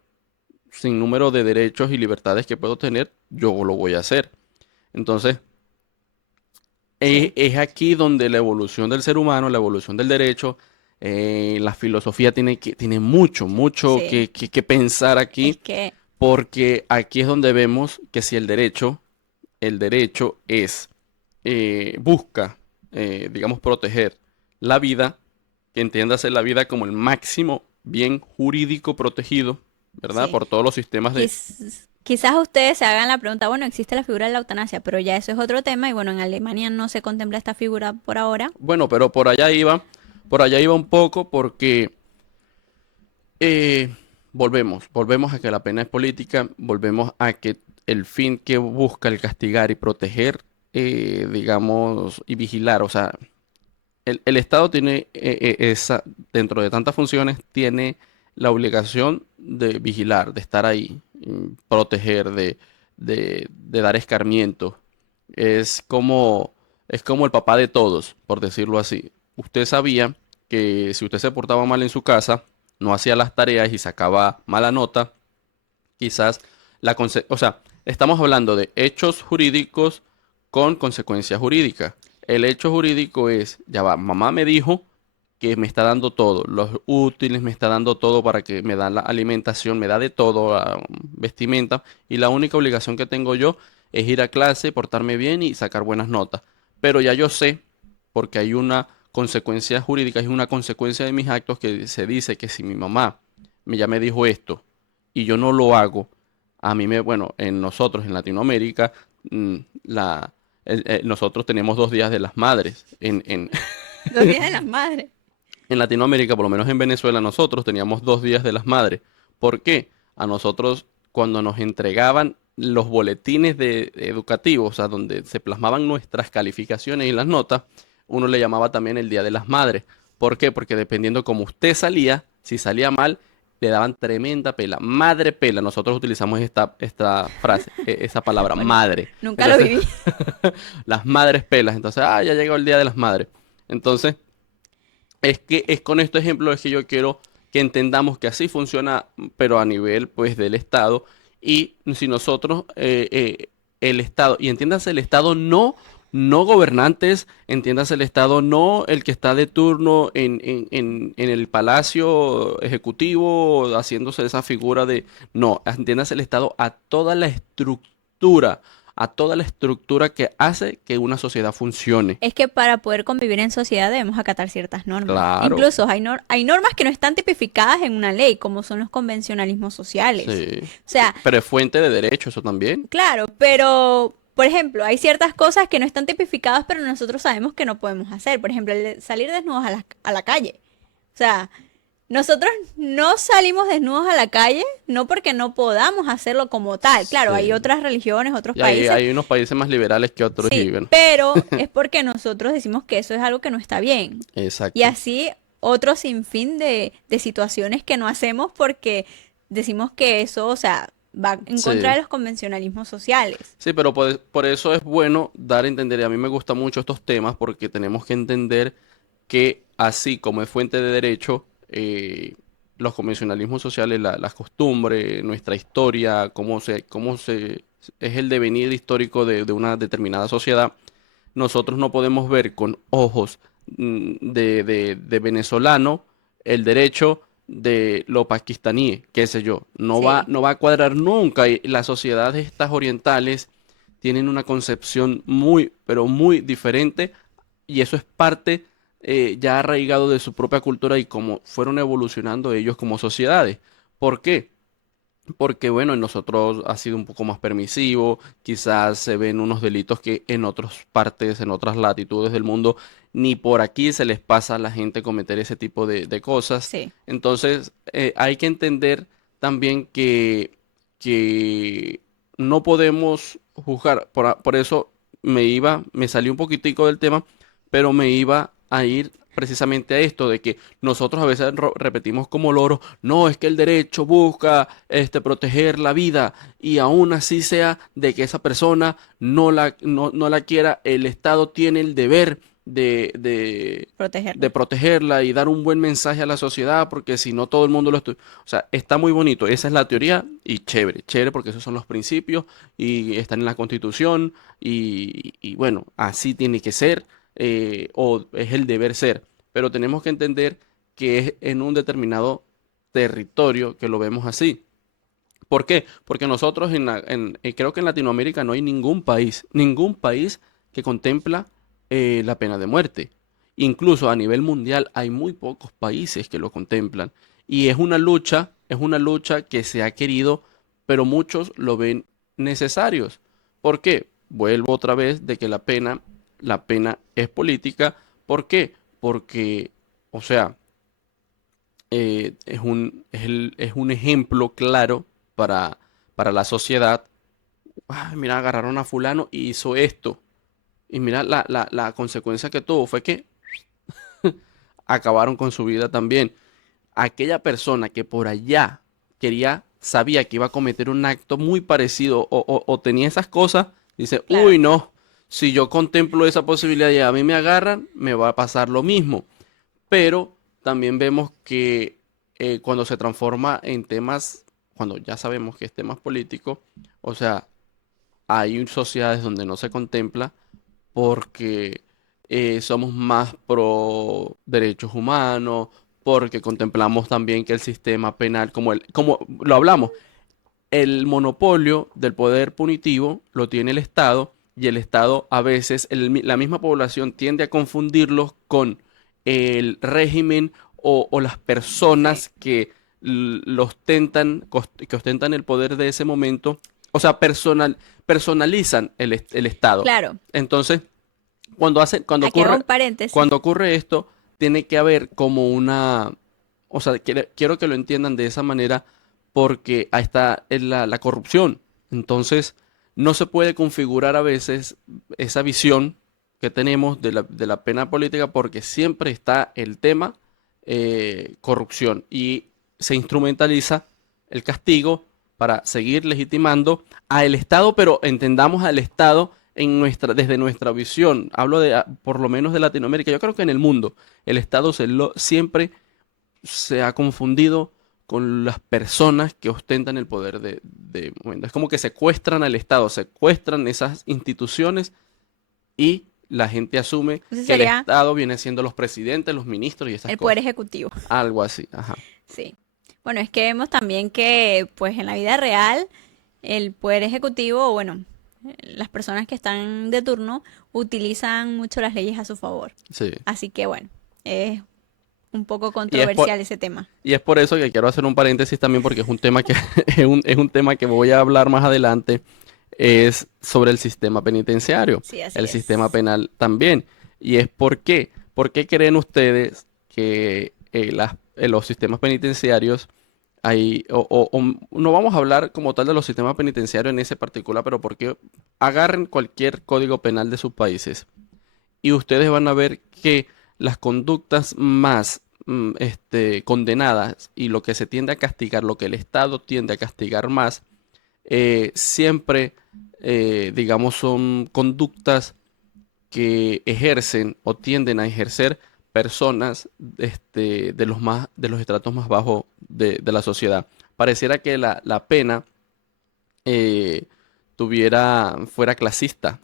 sinnúmero de derechos y libertades que puedo tener, yo lo voy a hacer. Entonces, Sí. es aquí donde la evolución del ser humano, la evolución del derecho, la filosofía tiene mucho Sí. que pensar Es aquí, que porque aquí es donde vemos que si el derecho busca, digamos, proteger la vida, que entiéndase la vida como el máximo bien jurídico protegido, ¿verdad? sí. Por todos los sistemas de... Quizás ustedes se hagan la pregunta, bueno, existe la figura de la eutanasia, pero ya eso es otro tema y bueno, en Alemania no se contempla esta figura por ahora. Bueno, pero por allá iba un poco porque volvemos a que la pena es política, volvemos a que el fin que busca el castigar y proteger, digamos, y vigilar, o sea, el Estado tiene dentro de tantas funciones, tiene la obligación de vigilar, de estar ahí, proteger, de dar escarmiento. Es como, es como el papá de todos, por decirlo así. Usted sabía que si usted se portaba mal en su casa, no hacía las tareas y sacaba mala nota, quizás o sea, estamos hablando de hechos jurídicos con consecuencias jurídicas. El hecho jurídico es, ya va, mamá me dijo que me está dando todo, los útiles, me está dando todo para que me da la alimentación, me da de todo, vestimenta, y la única obligación que tengo yo es ir a clase, portarme bien y sacar buenas notas. Pero ya yo sé, porque hay una consecuencia jurídica, es una consecuencia de mis actos que se dice que si mi mamá ya me dijo esto y yo no lo hago, bueno, en nosotros en Latinoamérica, mm, la, nosotros tenemos 2 días de las madres. Los días de las madres. En Latinoamérica, por lo menos en Venezuela, nosotros teníamos 2 días de las madres. ¿Por qué? A nosotros, cuando nos entregaban los boletines educativos, o sea, donde se plasmaban nuestras calificaciones y las notas, uno le llamaba también el Día de las Madres. ¿Por qué? Porque dependiendo cómo usted salía, si salía mal, le daban tremenda pela. Madre pela. Nosotros utilizamos esta frase, esa palabra, Bueno, madre. nunca lo Entonces, viví. las madres pelas. Entonces, ya llegó el Día de las Madres. Entonces, es que es con este ejemplo es que yo quiero que entendamos que así funciona, pero a nivel pues del Estado. Y si nosotros, el Estado, y entiéndase el Estado no gobernantes, entiéndase el Estado no el que está de turno en el Palacio Ejecutivo haciéndose esa figura de, no, entiéndase el Estado a toda la estructura que hace que una sociedad funcione. Es que para poder convivir en sociedad debemos acatar ciertas normas. Claro, Incluso hay normas que no están tipificadas en una ley, como son los convencionalismos sociales. sí. O sea, Pero es fuente de derecho eso también. claro, pero, por ejemplo, hay ciertas cosas que no están tipificadas, pero nosotros sabemos que no podemos hacer. Por ejemplo, el de salir desnudos a la calle. O sea, nosotros no salimos desnudos a la calle, no porque no podamos hacerlo como tal. Claro, hay Sí. otras religiones, otros Y hay, países, hay unos países más liberales que otros y sí, bueno, pero es porque nosotros decimos que eso es algo que no está bien. Y exacto. así otro sinfín de situaciones que no hacemos porque decimos que eso, o sea, va en contra Sí. de los convencionalismos sociales. Sí, pero por eso es bueno dar a entender, y a mí me gustan mucho estos temas porque tenemos que entender que así como es fuente de derecho, los convencionalismos sociales, las costumbres, nuestra historia, es el devenir histórico de una determinada sociedad, nosotros no podemos ver con ojos de venezolano el derecho de lo pakistaní, qué sé yo. Sí, No va a cuadrar nunca. Y las sociedades estas orientales tienen una concepción muy, pero muy diferente y eso es parte ya arraigado de su propia cultura y cómo fueron evolucionando ellos como sociedades. ¿Por qué? Porque bueno, en nosotros ha sido un poco más permisivo, quizás se ven unos delitos que en otras partes, en otras latitudes del mundo, ni por aquí se les pasa a la gente cometer ese tipo de cosas. sí, Entonces, hay que entender también que no podemos juzgar, por eso me salí un poquitico del tema, pero me iba a ir precisamente a esto de que nosotros a veces repetimos como loros, no, es que el derecho busca proteger la vida y aún así sea de que esa persona no la quiera, el Estado tiene el deber de protegerla. protegerla y dar un buen mensaje a la sociedad, porque si no todo el mundo lo estudia. O sea, está muy bonito, esa es la teoría y chévere, chévere porque esos son los principios y están en la Constitución y bueno, así tiene que ser o es el deber ser, pero tenemos que entender que es en un determinado territorio que lo vemos así. ¿Por qué? Porque nosotros creo que en Latinoamérica no hay ningún país que contempla la pena de muerte. Incluso a nivel mundial hay muy pocos países que lo contemplan. Y es una lucha que se ha querido, pero muchos lo ven necesarios. ¿Por qué? Vuelvo otra vez de que la pena es política. ¿Por qué? Porque, o sea, es un ejemplo claro para, para la sociedad. "Ay, mira, agarraron a fulano y hizo esto. Y mira, la consecuencia que tuvo fue que acabaron con su vida también. Aquella persona que por allá sabía que iba a cometer un acto muy parecido o tenía esas cosas, dice, Claro. uy, no, si yo contemplo esa posibilidad y a mí me agarran, me va a pasar lo mismo. Pero también vemos que cuando se transforma en temas, cuando ya sabemos que es temas políticos, o sea, hay sociedades donde no se contempla porque somos más pro derechos humanos, porque contemplamos también que el sistema penal, como lo hablamos, el monopolio del poder punitivo lo tiene el Estado y el Estado a veces, la misma población tiende a confundirlos con el régimen o las Sí, personas que que ostentan el poder de ese momento, o sea, personalizan el Estado. claro. Entonces, Aquí hago un paréntesis. cuando ocurre esto, tiene que haber como o sea, quiero que lo entiendan de esa manera porque ahí está la corrupción. Entonces, no se puede configurar a veces esa visión que tenemos de la pena política porque siempre está el tema corrupción y se instrumentaliza el castigo para seguir legitimando al Estado, pero entendamos al Estado desde nuestra visión. Hablo por lo menos de Latinoamérica. Yo creo que en el mundo el Estado siempre se ha confundido con las personas que ostentan el poder bueno, es como que secuestran al Estado, secuestran esas instituciones y la gente asume Ese que el sería Estado viene siendo los presidentes, los ministros y esas el poder cosas. ejecutivo. Algo así, ajá. Sí. Bueno, es que vemos también que, pues en la vida real, el poder ejecutivo, o bueno, las personas que están de turno utilizan mucho las leyes a su favor. Sí. Así que bueno, es un poco Y es por, controversial ese tema. y es por eso que quiero hacer un paréntesis también porque es un tema que es un tema que voy a hablar más adelante, es sobre el sistema penitenciario, Sí, así el sistema es. penal también. Y es por qué creen ustedes que los sistemas penitenciarios hay, no vamos a hablar como tal de los sistemas penitenciarios en ese particular, pero porque agarren cualquier código penal de sus países y ustedes van a ver que las conductas más condenadas y lo que se tiende a castigar, lo que el Estado tiende a castigar más, siempre, digamos, son conductas que ejercen o tienden a ejercer personas de los estratos más bajos de la sociedad. Pareciera que la pena eh, fuera clasista.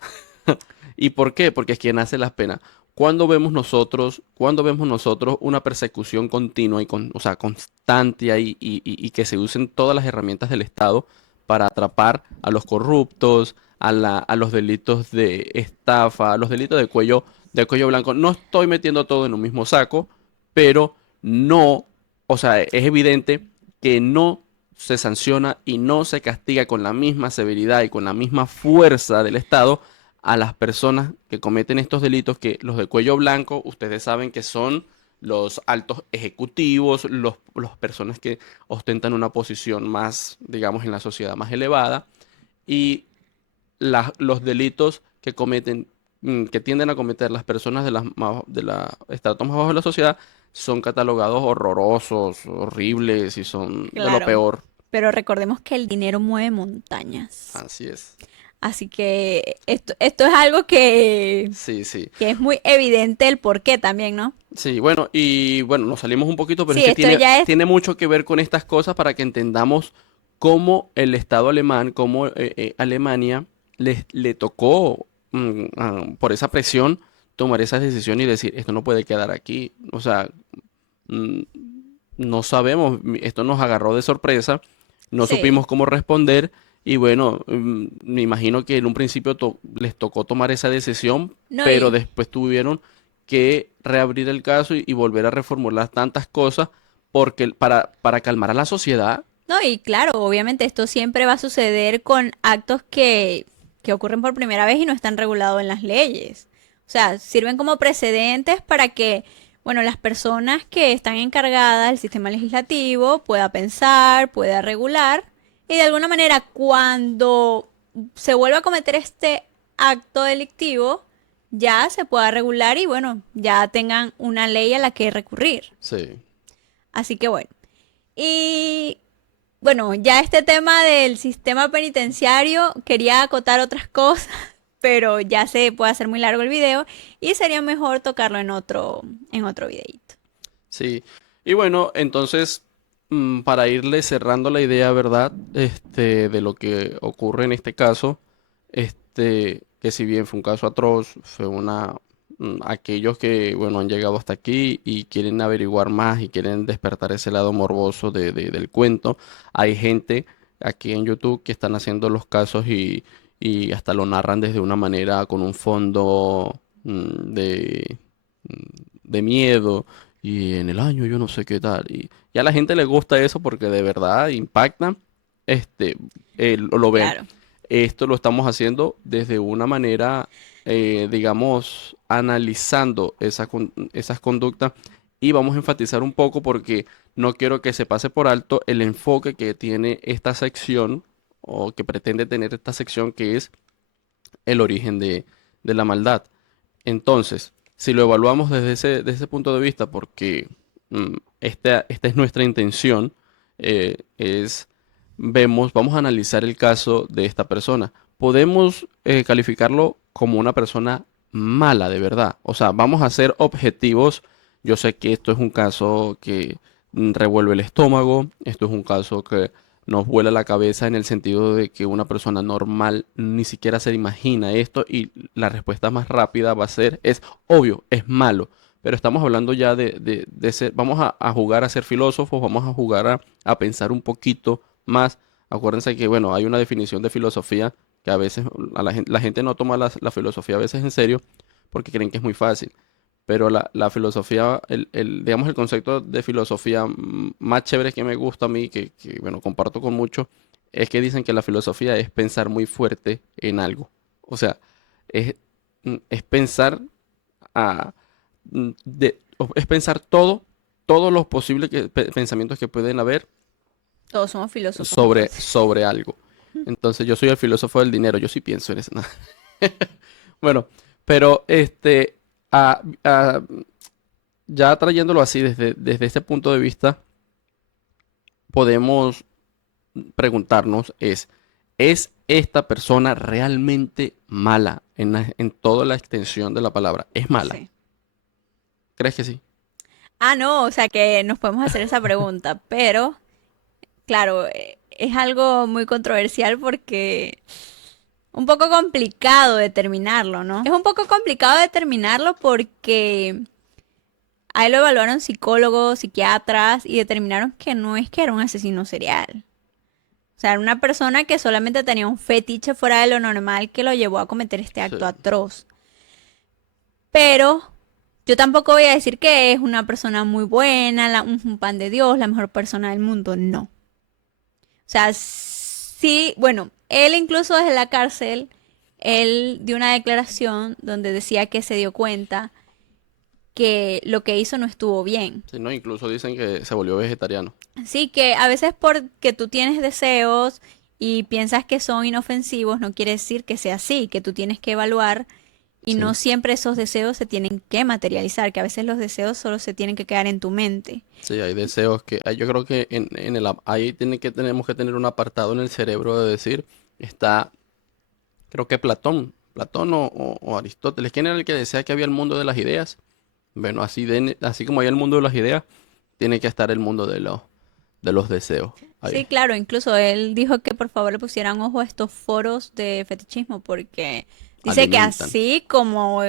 ¿Y por qué? Porque es quien hace las penas. Cuando vemos nosotros una persecución continua o sea, constante ahí y que se usen todas las herramientas del Estado para atrapar a los corruptos, a los delitos de estafa, a los delitos de cuello blanco? No estoy metiendo todo en un mismo saco, pero no, o sea, es evidente que no se sanciona y no se castiga con la misma severidad y con la misma fuerza del Estado a las personas que cometen estos delitos, que los de cuello blanco, ustedes saben que son los altos ejecutivos, las personas que ostentan una posición más, digamos, en la sociedad más elevada, y los delitos que tienden a cometer las personas de la estrato más bajo de la sociedad son catalogados horrorosos, horribles y son de lo Claro, peor. pero recordemos que el dinero mueve montañas. Así es. Así que esto es algo que, Sí, sí. que es muy evidente el por qué también, ¿no? Sí, bueno, y bueno, nos salimos un poquito, pero es Sí, que esto tiene, ya es, tiene mucho que ver con estas cosas para que entendamos cómo el Estado alemán, cómo Alemania le tocó por esa presión tomar esa decisión y decir, esto no puede quedar aquí. O sea, mm, no sabemos, esto nos agarró de sorpresa, no sí, supimos cómo responder y bueno, me imagino que en un principio les tocó tomar esa decisión, no, pero después tuvieron que reabrir el caso y volver a reformular tantas cosas porque para calmar a la sociedad. no, y claro, obviamente esto siempre va a suceder con actos que ocurren por primera vez y no están regulados en las leyes. O sea, sirven como precedentes para que, bueno, las personas que están encargadas del sistema legislativo pueda pensar, pueda regular y de alguna manera cuando se vuelva a cometer este acto delictivo, ya se pueda regular y bueno, ya tengan una ley a la que recurrir. Sí, Así que bueno. Y bueno, ya este tema del sistema penitenciario, quería acotar otras cosas, pero ya se puede hacer muy largo el video y sería mejor tocarlo en otro videito. sí. Y bueno, entonces, para irle cerrando la idea, ¿verdad? De lo que ocurre en este caso, que si bien fue un caso atroz, fue aquellos que, bueno, han llegado hasta aquí y quieren averiguar más y quieren despertar ese lado morboso del cuento. Hay gente aquí en YouTube que están haciendo los casos y hasta lo narran desde una manera con un fondo de miedo y en el año yo no sé qué tal. Y a la gente le gusta eso porque de verdad impacta, este, lo ven. Claro. Esto lo estamos haciendo desde una manera, digamos, analizando esas conductas y vamos a enfatizar un poco porque no quiero que se pase por alto el enfoque que tiene esta sección o que pretende tener esta sección que es el origen de la maldad. Entonces, si lo evaluamos desde ese punto de vista, porque esta es nuestra intención, vamos a analizar el caso de esta persona. Podemos calificarlo como una persona mala, de verdad. O sea, vamos a ser objetivos. Yo sé que esto es un caso que revuelve el estómago. Esto es un caso que nos vuela la cabeza en el sentido de que una persona normal ni siquiera se imagina esto y la respuesta más rápida va a ser, es obvio, es malo. Pero estamos hablando ya de ser, vamos a jugar a ser filósofos, vamos a jugar a pensar un poquito más. Acuérdense que, bueno, hay una definición de filosofía que a veces la gente no toma la filosofía a veces en serio porque creen que es muy fácil. Pero la filosofía, digamos, el concepto de filosofía más chévere que me gusta a mí, bueno, comparto con muchos, es que dicen que la filosofía es pensar muy fuerte en algo. O sea, es, es pensar a, es pensar todos los posibles pensamientos que pueden haber Todos somos filósofos sobre, entonces. sobre algo. Entonces, yo soy el filósofo del dinero, yo sí pienso en eso. Bueno, pero a- a- ya trayéndolo así desde este punto de vista, podemos preguntarnos ¿es esta persona realmente mala en toda la extensión de la palabra? ¿Es mala? Sí. ¿Crees que sí? Ah, no, o sea que nos podemos hacer esa pregunta, pero claro, es algo muy controversial porque un poco complicado determinarlo, ¿no? Es un poco complicado determinarlo porque ahí lo evaluaron psicólogos, psiquiatras y determinaron que no es que era un asesino serial. O sea, era una persona que solamente tenía un fetiche fuera de lo normal que lo llevó a cometer este Sí, acto atroz. Pero yo tampoco voy a decir que es una persona muy buena, un pan de Dios, la mejor persona del mundo. No. O sea, sí, bueno, él incluso desde la cárcel, él dio una declaración donde decía que se dio cuenta que lo que hizo no estuvo bien. sí, ¿no? Incluso dicen que se volvió vegetariano. Así que a veces porque tú tienes deseos y piensas que son inofensivos, no quiere decir que sea así, que tú tienes que evaluar y no Sí, siempre esos deseos se tienen que materializar, que a veces los deseos solo se tienen que quedar en tu mente. sí, hay deseos yo creo que ahí tenemos que tener un apartado en el cerebro de decir, está, creo que Platón o Aristóteles, ¿quién era el que decía que había el mundo de las ideas? Bueno, así como hay el mundo de las ideas, tiene que estar el mundo de los deseos. Sí, Ahí, claro, incluso él dijo que por favor le pusieran ojo a estos foros de fetichismo porque dice que alimentan. así como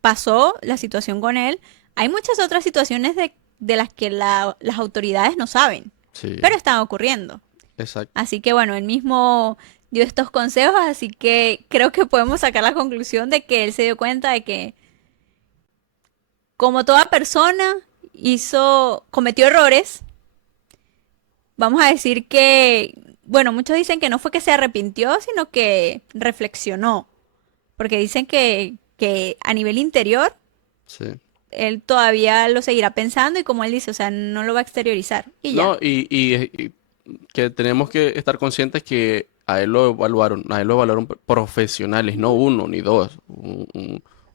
pasó la situación con él, hay muchas otras situaciones de las que las autoridades no saben, Sí, pero están ocurriendo. exacto. Así que bueno, él mismo dio estos consejos, así que creo que podemos sacar la conclusión de que él se dio cuenta de que como toda persona cometió errores. Vamos a decir que, bueno, muchos dicen que no fue que se arrepintió, sino que reflexionó, porque dicen que a nivel interior, Sí. él todavía lo seguirá pensando y como él dice, o sea, no lo va a exteriorizar y ya. No, y que tenemos que estar conscientes que a él lo evaluaron profesionales, no uno ni dos,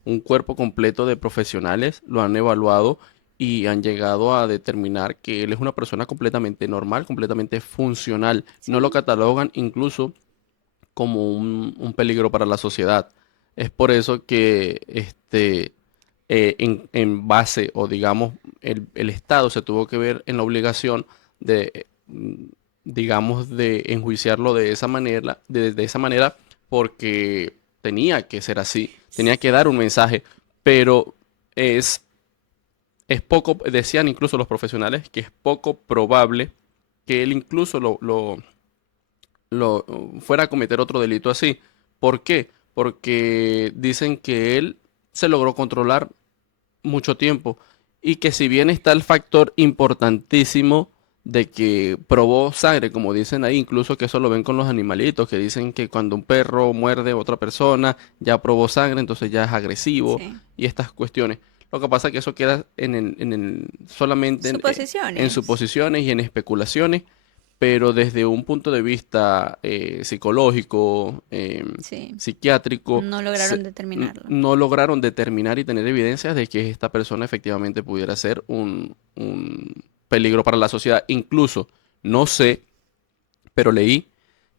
un cuerpo completo de profesionales lo han evaluado y han llegado a determinar que él es una persona completamente normal, completamente funcional. No lo Sí, catalogan incluso como un peligro para la sociedad. Es por eso que en base, o digamos, el Estado se tuvo que ver en la obligación de, digamos, de enjuiciarlo de esa manera, porque tenía que ser así, tenía que dar un mensaje, pero es, es poco, decían incluso los profesionales, que es poco probable que él incluso lo fuera a cometer otro delito así. ¿Por qué? Porque dicen que él se logró controlar mucho tiempo y que si bien está el factor importantísimo de que probó sangre, como dicen ahí, incluso que eso lo ven con los animalitos, que dicen que cuando un perro muerde a otra persona, ya probó sangre, entonces ya es agresivo sí. y estas cuestiones. Lo que pasa es que eso queda solamente en Suposiciones. suposiciones y en especulaciones, pero desde un punto de vista psicológico, Sí, psiquiátrico, no lograron determinarlo. no lograron determinar y tener evidencias de que esta persona efectivamente pudiera ser un peligro para la sociedad. Incluso, no sé, pero leí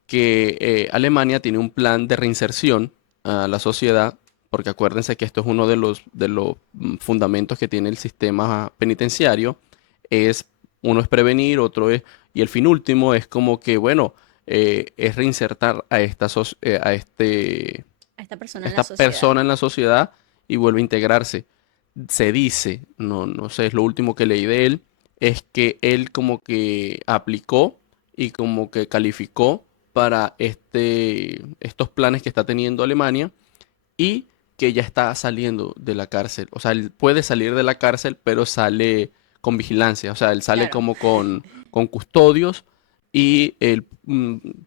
que Alemania tiene un plan de reinserción a la sociedad, porque acuérdense que esto es uno de los fundamentos que tiene el sistema penitenciario, es Uno es prevenir, otro es, y el fin último es como que, bueno, es reinsertar a A esta persona en la esta sociedad. persona en la sociedad y vuelve a integrarse. Se dice, no sé, es lo último que leí de él, es que él como que aplicó y como que calificó para estos planes que está teniendo Alemania y que ya está saliendo de la cárcel. O sea, él puede salir de la cárcel, pero sale con vigilancia. O sea, él sale Claro, como con custodios y él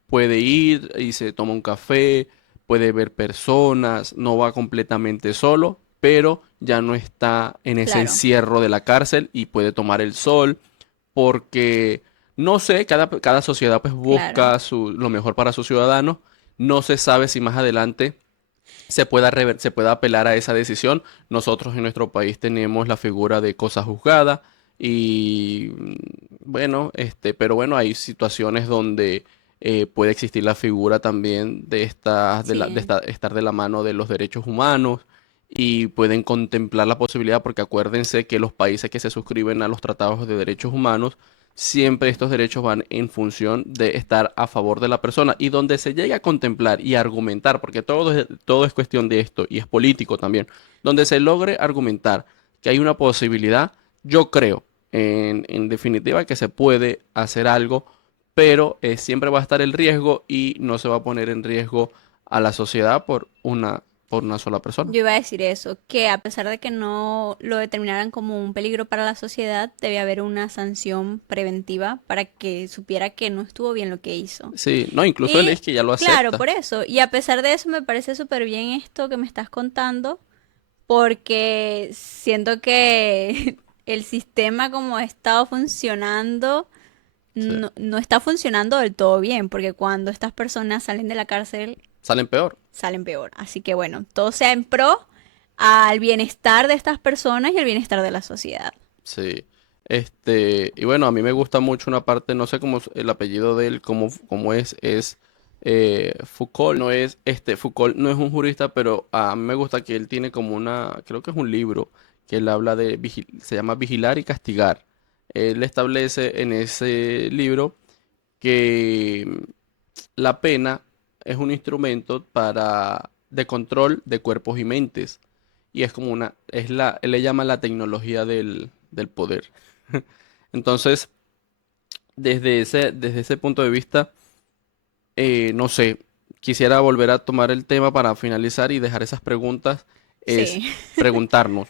puede ir y se toma un café, puede ver personas, no va completamente solo, pero ya no está en ese claro, encierro de la cárcel y puede tomar el sol porque, no sé, cada sociedad pues claro. busca lo mejor para sus ciudadanos. No se sabe si más adelante se pueda apelar a esa decisión. Nosotros en nuestro país tenemos la figura de cosa juzgada y bueno, pero bueno, hay situaciones donde puede existir la figura también Sí, estar de la mano de los derechos humanos y pueden contemplar la posibilidad, porque acuérdense que los países que se suscriben a los tratados de derechos humanos siempre estos derechos van en función de estar a favor de la persona y donde se llegue a contemplar y argumentar, porque todo es cuestión de esto y es político también, donde se logre argumentar que hay una posibilidad, yo creo, en definitiva, que se puede hacer algo, pero siempre va a estar el riesgo y no se va a poner en riesgo a la sociedad por una sola persona. yo iba a decir eso, que a pesar de que no lo determinaran como un peligro para la sociedad, debe haber una sanción preventiva para que supiera que no estuvo bien lo que hizo. Sí, no, incluso él Y es que ya lo claro, acepta. por eso, y a pesar de eso me parece súper bien esto que me estás contando, porque siento que el sistema como ha estado funcionando Sí. no está funcionando del todo bien, porque cuando estas personas salen de la cárcel Salen peor. salen peor. Así que bueno, todo sea en pro al bienestar de estas personas y al bienestar de la sociedad. Sí. Y bueno, a mí me gusta mucho una parte, no sé cómo es el apellido de él, cómo es Foucault, Foucault no es un jurista, pero a mí me gusta que él tiene como creo que es un libro, que él habla se llama Vigilar y Castigar. Él establece en ese libro que la pena es un instrumento de control de cuerpos y mentes. Y es como él le llama la tecnología del poder. Entonces, desde ese punto de vista, no sé, quisiera volver a tomar el tema para finalizar y dejar esas preguntas. Es Sí, preguntarnos,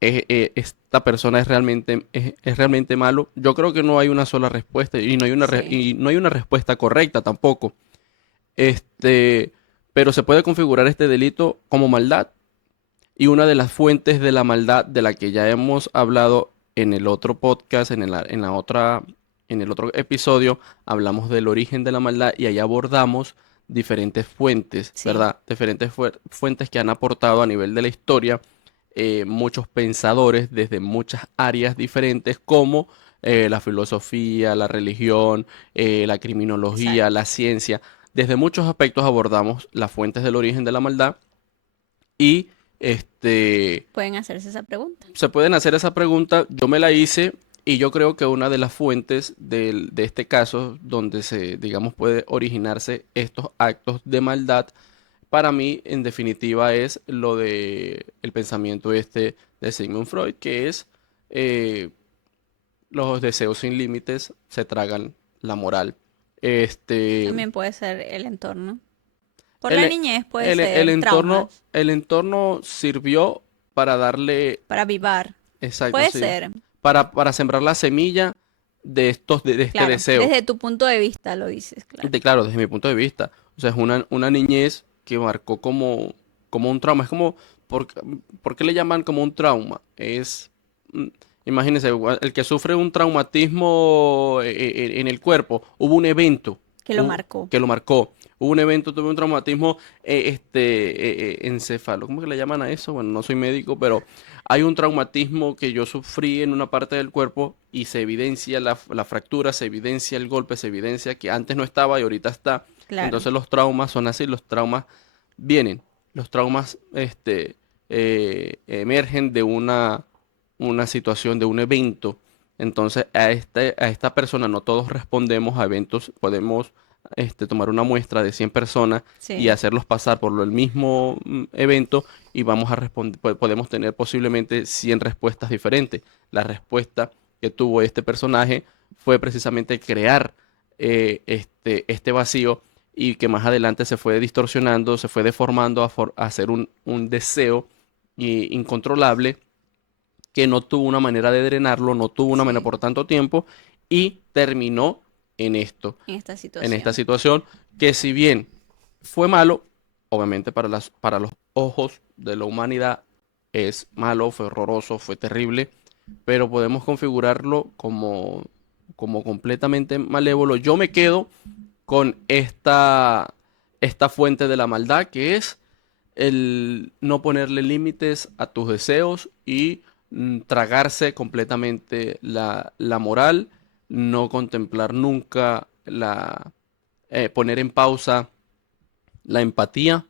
¿esta persona es realmente malo? Yo creo que no hay una sola respuesta y sí. y no hay una respuesta correcta tampoco. Este, pero se puede configurar este delito como maldad. Y una de las fuentes de la maldad de la que ya hemos hablado en el otro podcast, en el otro episodio, hablamos del origen de la maldad y ahí abordamos diferentes fuentes, Sí, ¿verdad? Fuentes que han aportado a nivel de la historia muchos pensadores desde muchas áreas diferentes como la filosofía, la religión, la criminología, exacto. la ciencia. Desde muchos aspectos abordamos las fuentes del origen de la maldad y Pueden hacerse esa pregunta. se pueden hacer esa pregunta. Yo me la hice y yo creo que una de las fuentes de este caso donde digamos, puede originarse estos actos de maldad, para mí, en definitiva, es lo de el pensamiento de Sigmund Freud, que es eh, los deseos sin límites se tragan la moral. Este, También puede ser el entorno. Por la el, niñez puede ser traumas el entorno sirvió para darle. para avivar. Exacto, Puede sí. ser, Para sembrar la semilla de este claro. deseo. Desde tu punto de vista lo dices, claro. Claro, desde mi punto de vista. O sea, es una niñez que marcó como un trauma. Es como, ¿por, ¿por qué le llaman como un trauma? Mm, imagínense, el que sufre un traumatismo en el cuerpo, hubo un evento Que lo marcó. que lo marcó. Hubo un evento, tuve un traumatismo encéfalo. ¿Cómo que le llaman a eso? Bueno, no soy médico, pero hay un traumatismo que yo sufrí en una parte del cuerpo y se evidencia la fractura, se evidencia el golpe, se evidencia que antes no estaba y ahorita está. Claro. Entonces los traumas son así, los traumas vienen, los traumas emergen de una situación, de un evento Entonces, a esta persona no todos respondemos a eventos, podemos tomar una muestra de 100 personas y Sí, hacerlos pasar por el mismo evento y vamos a responder, podemos tener posiblemente 100 respuestas diferentes. La respuesta que tuvo este personaje fue precisamente crear este vacío y que más adelante se fue distorsionando, se fue deformando a hacer un deseo incontrolable que no tuvo una manera de drenarlo, no tuvo una manera sí, por tanto tiempo y terminó en esto, en esta en esta situación. situación, que si bien fue malo, obviamente para los ojos de la humanidad es malo, fue horroroso, fue terrible, pero podemos configurarlo como completamente malévolo. Yo me quedo con esta fuente de la maldad que es el no ponerle límites a tus deseos y tragarse completamente la moral, no contemplar nunca poner en pausa la empatía,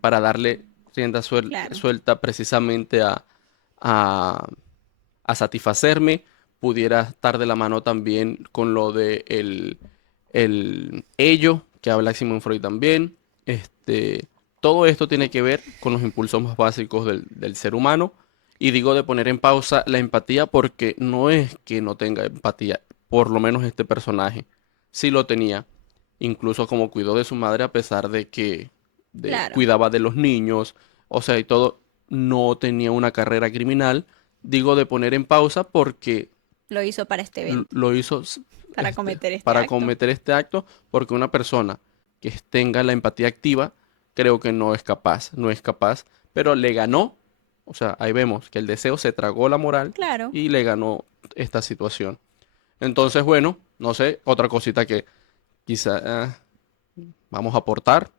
para darle rienda Claro, suelta precisamente a, a satisfacerme. Pudiera estar de la mano también con lo de el ello, que habla Sigmund Freud también. Todo esto tiene que ver con los impulsos más básicos del ser humano. Y digo de poner en pausa la empatía porque no es que no tenga empatía, por lo menos este personaje sí lo tenía, incluso como cuidó de su madre a pesar de que claro. cuidaba de los niños, o sea, y todo, no tenía una carrera criminal. Digo de poner en pausa porque Lo hizo para este evento, lo hizo para cometer este para acto. cometer este acto, porque una persona que tenga la empatía activa, creo que no es capaz, no es capaz, pero le ganó, o sea, ahí vemos que el deseo se tragó la moral Claro. y le ganó esta situación. Entonces, bueno, no sé, otra cosita que quizá vamos a aportar.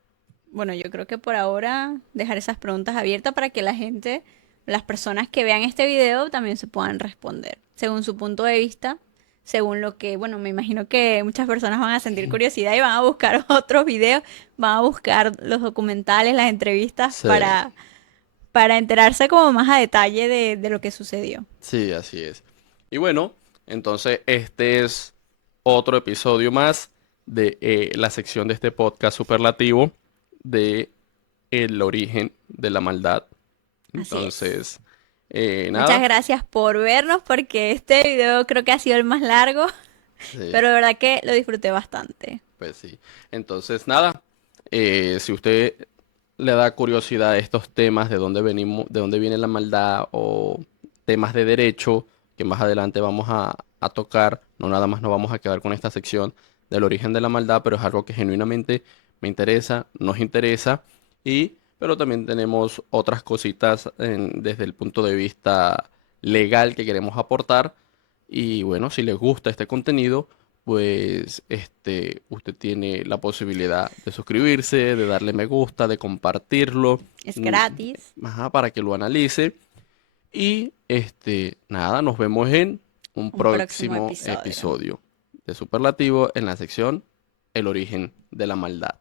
Bueno, yo creo que por ahora dejar esas preguntas abiertas para que la gente, las personas que vean este video también se puedan responder, según su punto de vista, según lo que, bueno, me imagino que muchas personas van a sentir curiosidad y van a buscar otros videos, van a buscar los documentales, las entrevistas Sí, para enterarse como más a detalle de lo que sucedió. sí, así es. Y bueno, entonces este es otro episodio más de la sección de este podcast superlativo de el origen de la maldad. Así es. Entonces, Muchas nada, gracias por vernos porque este video creo que ha sido el más largo, sí, pero de verdad que lo disfruté bastante. pues sí. Entonces, nada, si usted le da curiosidad a estos temas de dónde venimos, de dónde viene la maldad o temas de derecho que más adelante vamos a tocar, no nada más nos vamos a quedar con esta sección del origen de la maldad, pero es algo que genuinamente me interesa, nos interesa pero también tenemos otras cositas desde el punto de vista legal que queremos aportar. Y bueno, si les gusta este contenido, pues usted tiene la posibilidad de suscribirse, de darle me gusta, de compartirlo, Es mm, gratis. ajá, para que lo analice. Y nada, nos vemos en un Un próximo próximo episodio. episodio de Superlativo en la sección El origen de la maldad.